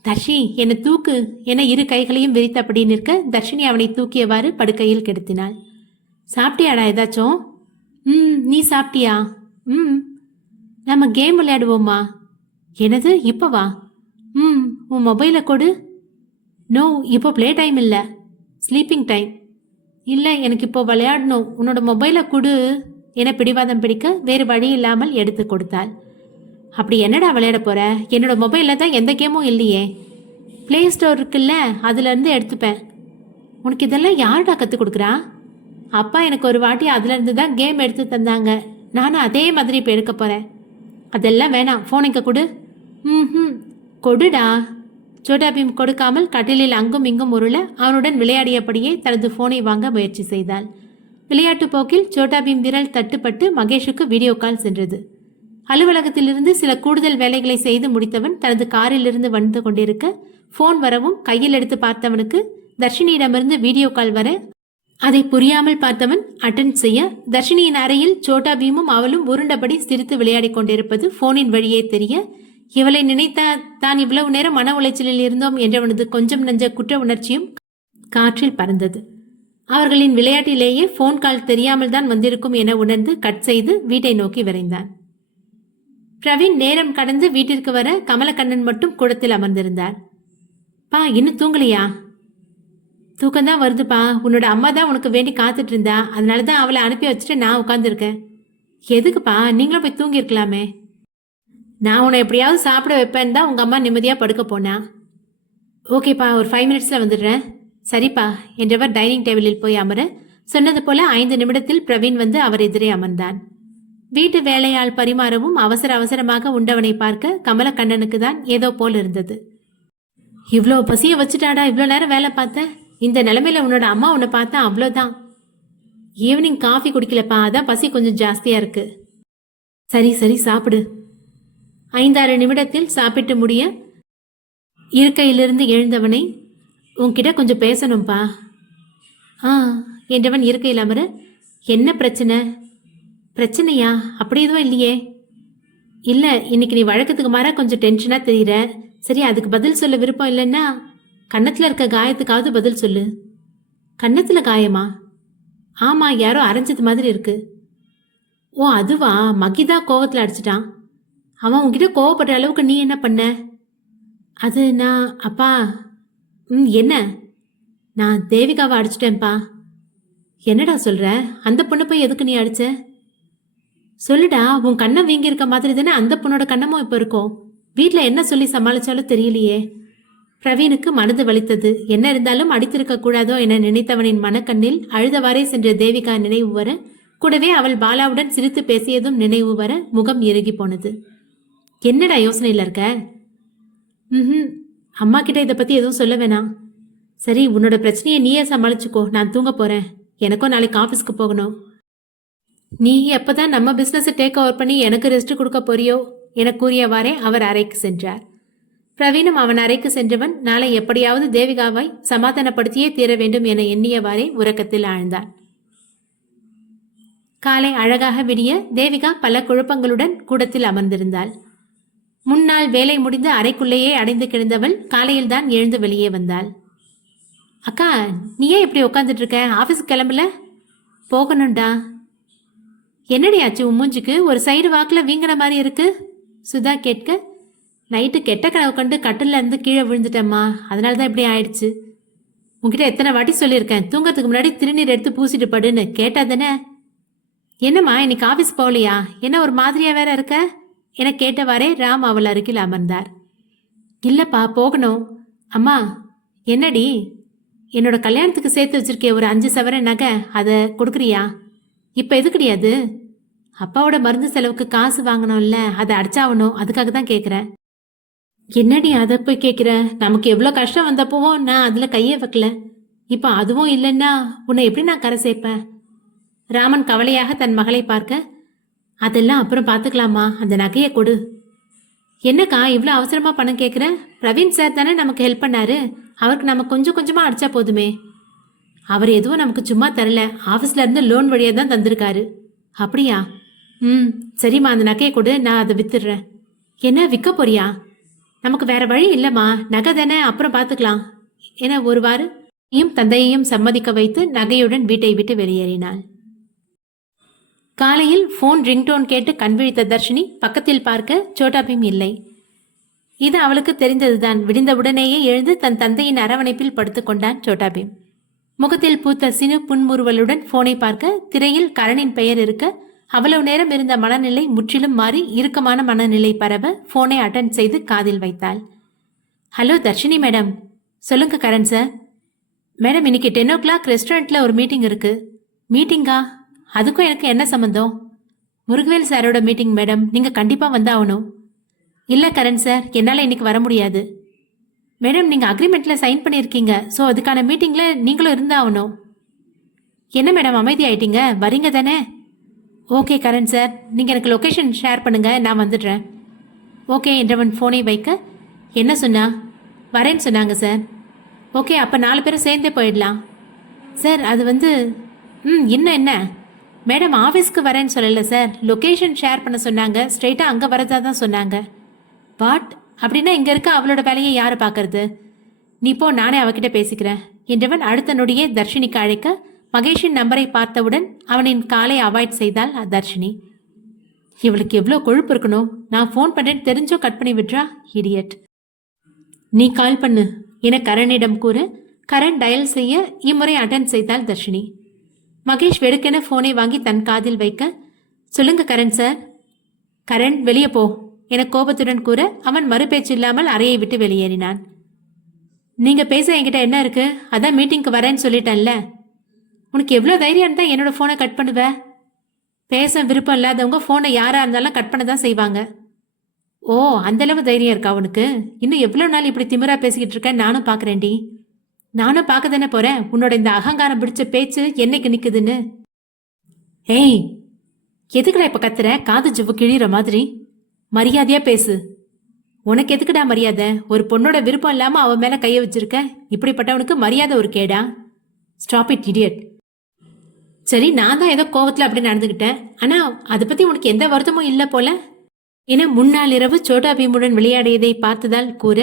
தர்ஷி என்னை தூக்கு என 2 கைகளையும் விரித்தபடி நிற்க தர்ஷினி அவனை தூக்கியவாறு படுக்கையில் கிடத்தினாள். சாப்பிட்டியாடா ஏதாச்சும்? நீ சாப்பிட்டியா? நம்ம கேம் விளையாடுவோமா? எனது இப்பவா? உன் மொபைலை கொடு. நோ, இப்போ ப்ளே டைம் இல்லை, ஸ்லீப்பிங் டைம். இல்லை, எனக்கு இப்போ விளையாடணும், உன்னோட மொபைலை கொடு என பிடிவாதம் பிடிக்க வேறு வழி இல்லாமல் எடுத்து கொடுத்தாள். அப்படி என்னடா விளையாட போற? என்னோட மொபைலில் தான் எந்த கேமும் இல்லையே. ப்ளே ஸ்டோர் இருக்குல்ல, அதுலேருந்து எடுத்துப்பேன். உனக்கு இதெல்லாம் யார்டா கற்றுக் கொடுக்குறா? அப்பா எனக்கு ஒரு வாட்டி அதுலேருந்து தான் கேம் எடுத்து தந்தாங்க. நானும் அதே மாதிரி இப்போ எடுக்க போகிறேன். அதெல்லாம் வேணாம், ஃபோன் இங்கே கொடு. கொடுடா. சோட்டா பீம் கொடுக்காமல் கட்டிலில் அங்கும் இங்கும் உருள அவனுடன் விளையாடியபடியே தனது ஃபோனை வாங்க முயற்சி செய்தாள். விளையாட்டு போக்கில் சோட்டா பீம் விரல் தட்டுப்பட்டு மகேஷுக்கு வீடியோ கால் சென்றது. அலுவலகத்திலிருந்து சில கூடுதல் வேலைகளை செய்து முடித்தவன் தனது காரிலிருந்து வந்து கொண்டிருக்க ஃபோன் வரவும் கையில் எடுத்து பார்த்தவனுக்கு தர்ஷினியிடமிருந்து வீடியோ கால் வர அதை புரியாமல் பார்த்தவன் அட்டன் செய்ய தர்ஷினியின் அறையில் சோட்டா பீமும் அவளும் உருண்டபடி சிரித்து விளையாடி கொண்டிருப்பது ஃபோனின் வழியே தெரிய இவளை நினைத்தா தான் இவ்வளவு நேரம் மன உளைச்சலில் இருந்தோம் என்றவனது கொஞ்சம் நஞ்ச குற்ற உணர்ச்சியும் காற்றில் பறந்தது. அவர்களின் விளையாட்டிலேயே ஃபோன் கால் தெரியாமல் தான் வந்திருக்கும் என உணர்ந்து கட் செய்து வீட்டை நோக்கி விரைந்தான். பிரவீன் நேரம் கடந்து வீட்டிற்கு வர கமலக்கண்ணன் மட்டும் கூடத்தில் அமர்ந்திருந்தார். பா, இன்னும் தூங்கலையா? தூக்கம்தான் வருதுப்பா. உன்னோட அம்மா தான் உனக்கு வேண்டி காத்துட்டு இருந்தா, அதனால தான் அவளை அனுப்பி வச்சுட்டு நான் உட்காந்துருக்கேன். எதுக்குப்பா? நீங்களும் போய் தூங்கியிருக்கலாமே. நான் உன்னை எப்படியாவது சாப்பிட வைப்பேன்னு தான் உங்கள் அம்மா நிம்மதியாக படுக்க போனா. ஓகேப்பா, ஒரு 5 மினிட்ஸில் வந்துடுறேன். சரிப்பா என்றவர் டைனிங் டேபிளில் போய் அமர சொன்னது போல 5 நிமிடத்தில் பிரவீன் வந்து அவர் எதிரே அமர்ந்தான். வீட்டு வேலையால் பரிமாறவும் அவசர அவசரமாக உண்டவனை பார்க்க கமலக்கண்ணனுக்கு தான் ஏதோ போல் இருந்தது. இவ்வளோ பசியை வச்சுட்டாடா இவ்வளோ நேரம் வேலை பார்த்த? இந்த நிலைமையில உன்னோட அம்மா உன்னை பார்த்தா அவ்வளோதான். ஈவினிங் காஃபி குடிக்கலப்பா, அதான் பசி கொஞ்சம் ஜாஸ்தியாக இருக்கு. சரி சரி சாப்பிடு. 5-6 நிமிடத்தில் சாப்பிட்டு முடிய இருக்கையிலிருந்து எழுந்தவனை, உன்கிட்ட கொஞ்சம் பேசணும்பா. என்றவன் இருக்கையில் அமர, என்ன பிரச்சனை? பிரச்சனையா? அப்படி எதுவும் இல்லையே. இல்லை, இன்னைக்கு நீ வழக்கத்துக்கு மாற கொஞ்சம் டென்ஷனாக தெரியுற. சரி, அதுக்கு பதில் சொல்ல விருப்பம் இல்லைன்னா கன்னத்தில் இருக்க காயத்துக்காவது பதில் சொல்லு. கன்னத்தில் காயமா? ஆமாம், யாரோ அரைஞ்சது மாதிரி இருக்கு. ஓ அதுவா? மகிதா கோவத்தில் அடிச்சிட்டான். அவன் உன்கிட்ட கோவப்படுற அளவுக்கு நீ என்ன பண்ண? அது நான் அப்பா. என்ன? நான் தேவிகாவை அடிச்சிட்டேன்ப்பா. என்னடா சொல்ற? அந்த பொண்ணை போய் எதுக்கு நீ அடிச்ச? சொல்லுடா. உன் கண்ணம் வீங்கி இருக்க மாதிரி தானே அந்த பொண்ணோட கண்ணமும் இப்போ இருக்கும். வீட்டில் என்ன சொல்லி சமாளிச்சாலும் தெரியலையே. பிரவீனுக்கு மனது வலித்தது. என்ன இருந்தாலும் அடித்திருக்க கூடாதோ என நினைத்தவனின் மனக்கண்ணில் அழுதவாறே சென்ற தேவிகா நினைவு வர, கூடவே அவள் பாலாவுடன் சிரித்து பேசியதும் நினைவு வர முகம் இறுகி போனது. என்னடா யோசனையில் இருக்க? அம்மா கிட்ட இதை பற்றி எதுவும் சொல்ல வேணாம். சரி, உன்னோட பிரச்சனையை நீயே சமாளிச்சுக்கோ. நான் தூங்க போகிறேன். எனக்கும் நாளைக்கு ஆஃபீஸ்க்கு போகணும். நீ எப்போதான் நம்ம பிஸ்னஸை டேக் ஓவர் பண்ணி எனக்கு ரெஸ்ட் கொடுக்க போறியோ என கூறியவாறே அவர் அறைக்கு சென்றார். பிரவீனும் அவன் அறைக்கு சென்றவன் நாளை எப்படியாவது தேவிகாவை சமாதானப்படுத்தியே தீர வேண்டும் என எண்ணியவாறே உறக்கத்தில் ஆழ்ந்தான். காலை அழகாக விடிய தேவிகா பல குழப்பங்களுடன் கூடத்தில் அமர்ந்திருந்தாள். முன்னால் வேலை முடிந்து அறைக்குள்ளேயே அடைந்து கிடந்தவள் காலையில்தான் எழுந்து வெளியே வந்தாள். அக்கா, நீ ஏன் இப்படி உட்காந்துட்டு இருக்க? ஆஃபீஸுக்கு கிளம்பல? போகணும்டா. என்னடி ஆச்சு உன் மூஞ்சுக்கு? ஒரு சைடு வாக்கில் வீங்கின மாதிரி இருக்கு. சுதா கேட்க, நைட்டு கெட்ட கனவு கண்டு கட்டில இருந்து கீழே விழுந்துட்டேம்மா, அதனால தான் இப்படி ஆயிடுச்சு. உன்கிட்ட எத்தனை வாட்டி சொல்லியிருக்கேன், தூங்கறதுக்கு முன்னாடி திருநீர் எடுத்து பூசிட்டு படுன்னு. கேட்டா தானே? என்னம்மா இன்னைக்கு ஆஃபீஸ் போகலையா? என்ன ஒரு மாதிரியா வேற இருக்க என கேட்டவாறே ராம் அவள் அருகில் அமர்ந்தார். இல்லப்பா, போகணும். அம்மா, என்னடி? என்னோட கல்யாணத்துக்கு சேர்த்து வச்சிருக்கே ஒரு 5 சவரன் நகை, அதை கொடுக்குறியா? இப்போ எது கிடையாது, அப்பாவோட மருந்து செலவுக்கு காசு வாங்கணும்ல, அதை அடிச்சாகணும், அதுக்காக தான் கேட்குறேன். என்னடி அதை போய் கேட்குற? நமக்கு எவ்வளோ கஷ்டம் வந்தப்போவும் நான் அதில் கையை வைக்கல. இப்போ அதுவும் இல்லைன்னா உன்னை எப்படி நான் கரை சேர்ப்பேன்? ராமன் கவலையாக தன் மகளை பார்க்க, அதெல்லாம் அப்புறம் பார்த்துக்கலாமா, அந்த நகையை கொடு. என்னக்கா இவ்வளோ அவசரமாக பணம் கேட்குறேன்? பிரவீன் சார் தானே நமக்கு ஹெல்ப் பண்ணாரு, அவருக்கு நம்ம கொஞ்சம் கொஞ்சமாக அடிச்சா போதுமே. அவர் எதுவும் நமக்கு சும்மா தரல, ஆஃபீஸ்ல இருந்து லோன் வழியாக தான் தந்திருக்காரு. அப்படியா? சரிம்மா, அந்த நகையை கொடு, நான் அதை வித்துடுறேன். என்ன விற்க போறியா? நமக்கு வேற வழி இல்லைம்மா, நகை தானே, அப்புறம் பார்த்துக்கலாம் என ஒருவாறு தந்தையையும் சம்மதிக்க வைத்து நகையுடன் வீட்டை விட்டு வெளியேறினாள். காலையில் போன் ரிங்டோன் கேட்டு கண்விழித்த தர்ஷினி பக்கத்தில் பார்க்க சோட்டா பீம் இல்லை. இது அவளுக்கு தெரிந்ததுதான். விடிந்தவுடனேயே எழுந்து தன் தந்தையின் அரவணைப்பில் படுத்துக் கொண்டான் சோட்டா பீம். முகத்தில் பூத்த சினு புன்முறுவலுடன் போனை பார்க்க திரையில் கரணின் பெயர் இருக்க அவ்வளவு நேரம் இருந்த மனநிலை முற்றிலும் மாறி இறுக்கமான மனநிலை பரவ போனை அட்டென்ட் செய்து காதில் வைத்தாள். Hello Dharshini madam. சொல்லுங்க கரண் சார். மேடம், இன்னைக்கு 10 o'clock ரெஸ்டாரண்ட்ல ஒரு மீட்டிங் இருக்கு. மீட்டிங்கா? அதுக்கும் எனக்கு என்ன சம்பந்தம்? முருகவேல் சாரோட மீட்டிங் மேடம், நீங்க கண்டிப்பா வந்தாகணும். இல்ல கரண் சார், என்னால இன்னைக்கு வர முடியாது. மேடம், நீங்க அக்ரிமெண்ட்ல சைன் பண்ணியிருக்கீங்க, ஸோ அதுக்கான மீட்டிங்ல நீங்களும் இருந்தாகணும். என்ன மேடம் அமைதி ஆயிட்டீங்க? வரீங்க தானே? ஓகே கரண் சார், நீங்க எனக்கு லொக்கேஷன் ஷேர் பண்ணுங்க, நான் வந்துடுறேன். ஓகே என்றவன் போனை வைக்க, என்ன சொன்னா? வரேன்னு சொன்னாங்க சார். ஓகே, அப்போ 4 பேரும் சேர்ந்தே போயிடலாம். சார் அது வந்து இன்னும் என்ன மேடம், ஆஃபீஸ்க்கு வரேன்னு சொல்லலை சார், லொக்கேஷன் ஷேர் பண்ண சொன்னாங்க, ஸ்ட்ரெயிட்டாக அங்கே வரதா தான் சொன்னாங்க. வாட்? அப்படின்னா இங்கே இருக்க அவளோட வேலையை யாரை பார்க்கறது? நீ போ, நானே அவகிட்ட பேசிக்கிறேன் என்றவன் அடுத்த நொடியே தர்ஷினிக்கு அழைக்க மகேஷின் நம்பரை பார்த்தவுடன் அவனின் காலை அவாய்ட் செய்தாள் தர்ஷினி. இவளுக்கு எவ்வளோ கொழுப்பு இருக்கணும், நான் ஃபோன் பண்ணுறேன்னு தெரிஞ்சோ கட் பண்ணி விட்றா, இடியட். நீ கால் பண்ணு என கரணிடம் கூற கரண் டயல் செய்ய இம்முறை அட்டென்ட் செய்தாள் தர்ஷினி. மகேஷ் வெடுக்கென போனை வாங்கி தன் காதில் வைக்க, சொல்லுங்க கரண் சார். கரண் வெளியே போ என கோபத்துடன் கூற அவன் மறுபேச்சு இல்லாமல் அறையை விட்டு வெளியேறினான். நீங்க பேச என்கிட்ட என்ன இருக்கு? அதான் மீட்டிங்க்கு வரேன்னு சொல்லிட்டேன்ல. உனக்கு எவ்வளோ தைரியம் இருந்தால் என்னோட ஃபோனை கட் பண்ணுவ? பேச விருப்பம் இல்லாதவங்க ஃபோனை யாராக இருந்தாலும் கட் பண்ண தான் செய்வாங்க. ஓ, அந்தளவு தைரியம் இருக்கா உனக்கு? இன்னும் எவ்வளோ நாள் இப்படி திமிரா பேசிக்கிட்டு இருக்கேன் நானும் பார்க்குறேன்டி. நானும் பார்க்க தானே போகிறேன் உன்னோட இந்த அகங்காரம் பிடிச்ச பேச்சு என்னைக்கு நிற்குதுன்னு. ஏய், எதுக்குடா இப்போ கத்துற? காது ஜிவ்வு கிழிகிற மாதிரி. மரியாதையாக பேசு. உனக்கு எதுக்குடா மரியாதை? ஒரு பொண்ணோட விருப்பம் இல்லாமல் அவன் மேலே கையை வச்சிருக்க. இப்படிப்பட்டவனுக்கு மரியாதை ஒரு கேடா? Stop it idiot. சரி, நான் தான் ஏதோ கோவத்தில் அப்படி நடந்துக்கிட்டேன், ஆனால் அதை பற்றி உனக்கு எந்த வருத்தமும் இல்லை போல என முன்னாள் இரவு சோட்டா பீமுடன் விளையாடியதை பார்த்ததால் கூற,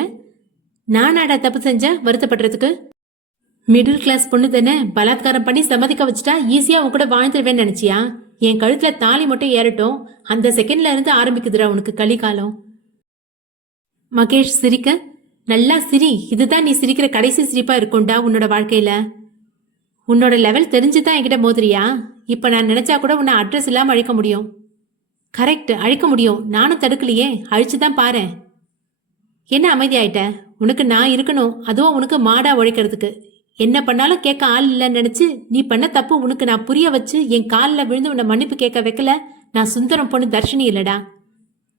நானாடா தப்பு செஞ்ச வருத்தப்படுறதுக்கு? மிடில் கிளாஸ் பொண்ணு தானே, பலாத்காரம் பண்ணி சம்மதிக்க வச்சுட்டா ஈஸியாக உன் கூட வாழ்ந்துருவேன்னு நினச்சியா? என் கழுத்தில் தாலி மட்டும் ஏறட்டும், அந்த செகண்ட்ல இருந்து ஆரம்பிக்குதுடா உனக்கு கலிகாலம். மகேஷ் சிரிக்க, நல்லா சிரி, இதுதான் நீ சிரிக்கிற கடைசி சிரிப்பா இருக்கும்டா உன்னோட வாழ்க்கையில. உன்னோட லெவல் தெரிஞ்சுதான் என்கிட்ட மோதுறியா? இப்ப நான் நினைச்சா கூட உன்னை அட்ரஸ் இல்லாம அழிக்க முடியும். கரெக்ட், அழிக்க முடியும். நானும் தடுக்கலையே, அழிச்சுதான் பாரு. என்ன அமைதி ஆயிட்ட? உனக்கு நான் இருக்கணும், அதுவும் உனக்கு மாடா உழைக்கிறதுக்கு. என்ன பண்ணாலும் கேட்க ஆள் இல்லைன்னு நினைச்சு நீ பண்ண தப்பு உனக்கு நான் புரிய வச்சு என் காலில் விழுந்து உன்னை மன்னிப்பு கேட்க வைக்கல. நான் சுந்தரம் பொண்ணு தர்ஷினி இல்லடா.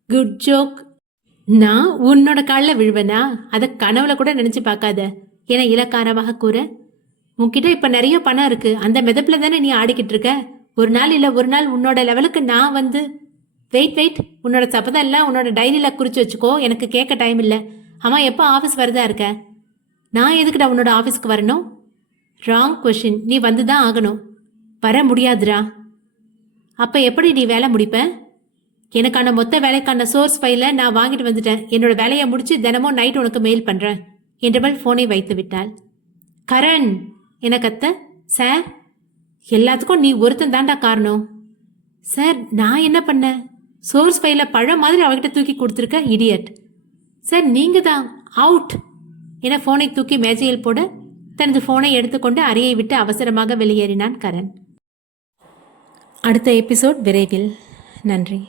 Good joke. நான் உன்னோட காலில் விழுவேனா? அதை கனவுல கூட நினைச்சு பார்க்காத என இலக்காரமாக கூற, உன்கிட்ட இப்ப நிறைய பணம் இருக்கு, அந்த மிதப்புல தானே நீ ஆடிக்கிட்டு இருக்க. ஒரு நாள் இல்ல ஒரு நாள் உன்னோட லெவலுக்கு நான் வந்து. வெயிட், உன்னோட சபதம் எல்லாம் உன்னோட டைரியில குறிச்சு வச்சுக்கோ, எனக்கு கேட்க டைம் இல்லை. அம்மா, எப்போ ஆஃபீஸ் வரதா இருக்க? நான் எதுக்குடா உன்னோட ஆஃபீஸ்க்கு வரணும்? Wrong question. நீ வந்துதான் ஆகணும். வர முடியாதுடா. அப்போ எப்படி நீ வேலை முடிப்ப? எனக்கான மொத்த வேலைக்கான சோர்ஸ் ஃபைலை நான் வாங்கிட்டு வந்துட்டேன். என்னோட வேலையை முடிச்சு தினமும் நைட் உனக்கு மெயில் பண்ணுறேன் என்றவள் ஃபோனை வைத்து விட்டாள். கரண் என கத்த, சார் எல்லாத்துக்கும் நீ ஒருத்தன் தாண்டா காரணம். சார் நான் என்ன பண்ணேன்? சோர்ஸ் ஃபைலை பழம் மாதிரி அவகிட்ட தூக்கி கொடுத்துருக்க இடியட். சார் நீங்க தான் அவுட் என ஃபோனை தூக்கி மேஜையில் போட தனது ஃபோனை எடுத்துக்கொண்டு அறையை விட்டு அவசரமாக வெளியேறினான் கரண். அடுத்த எபிசோட் விரைவில். நன்றி.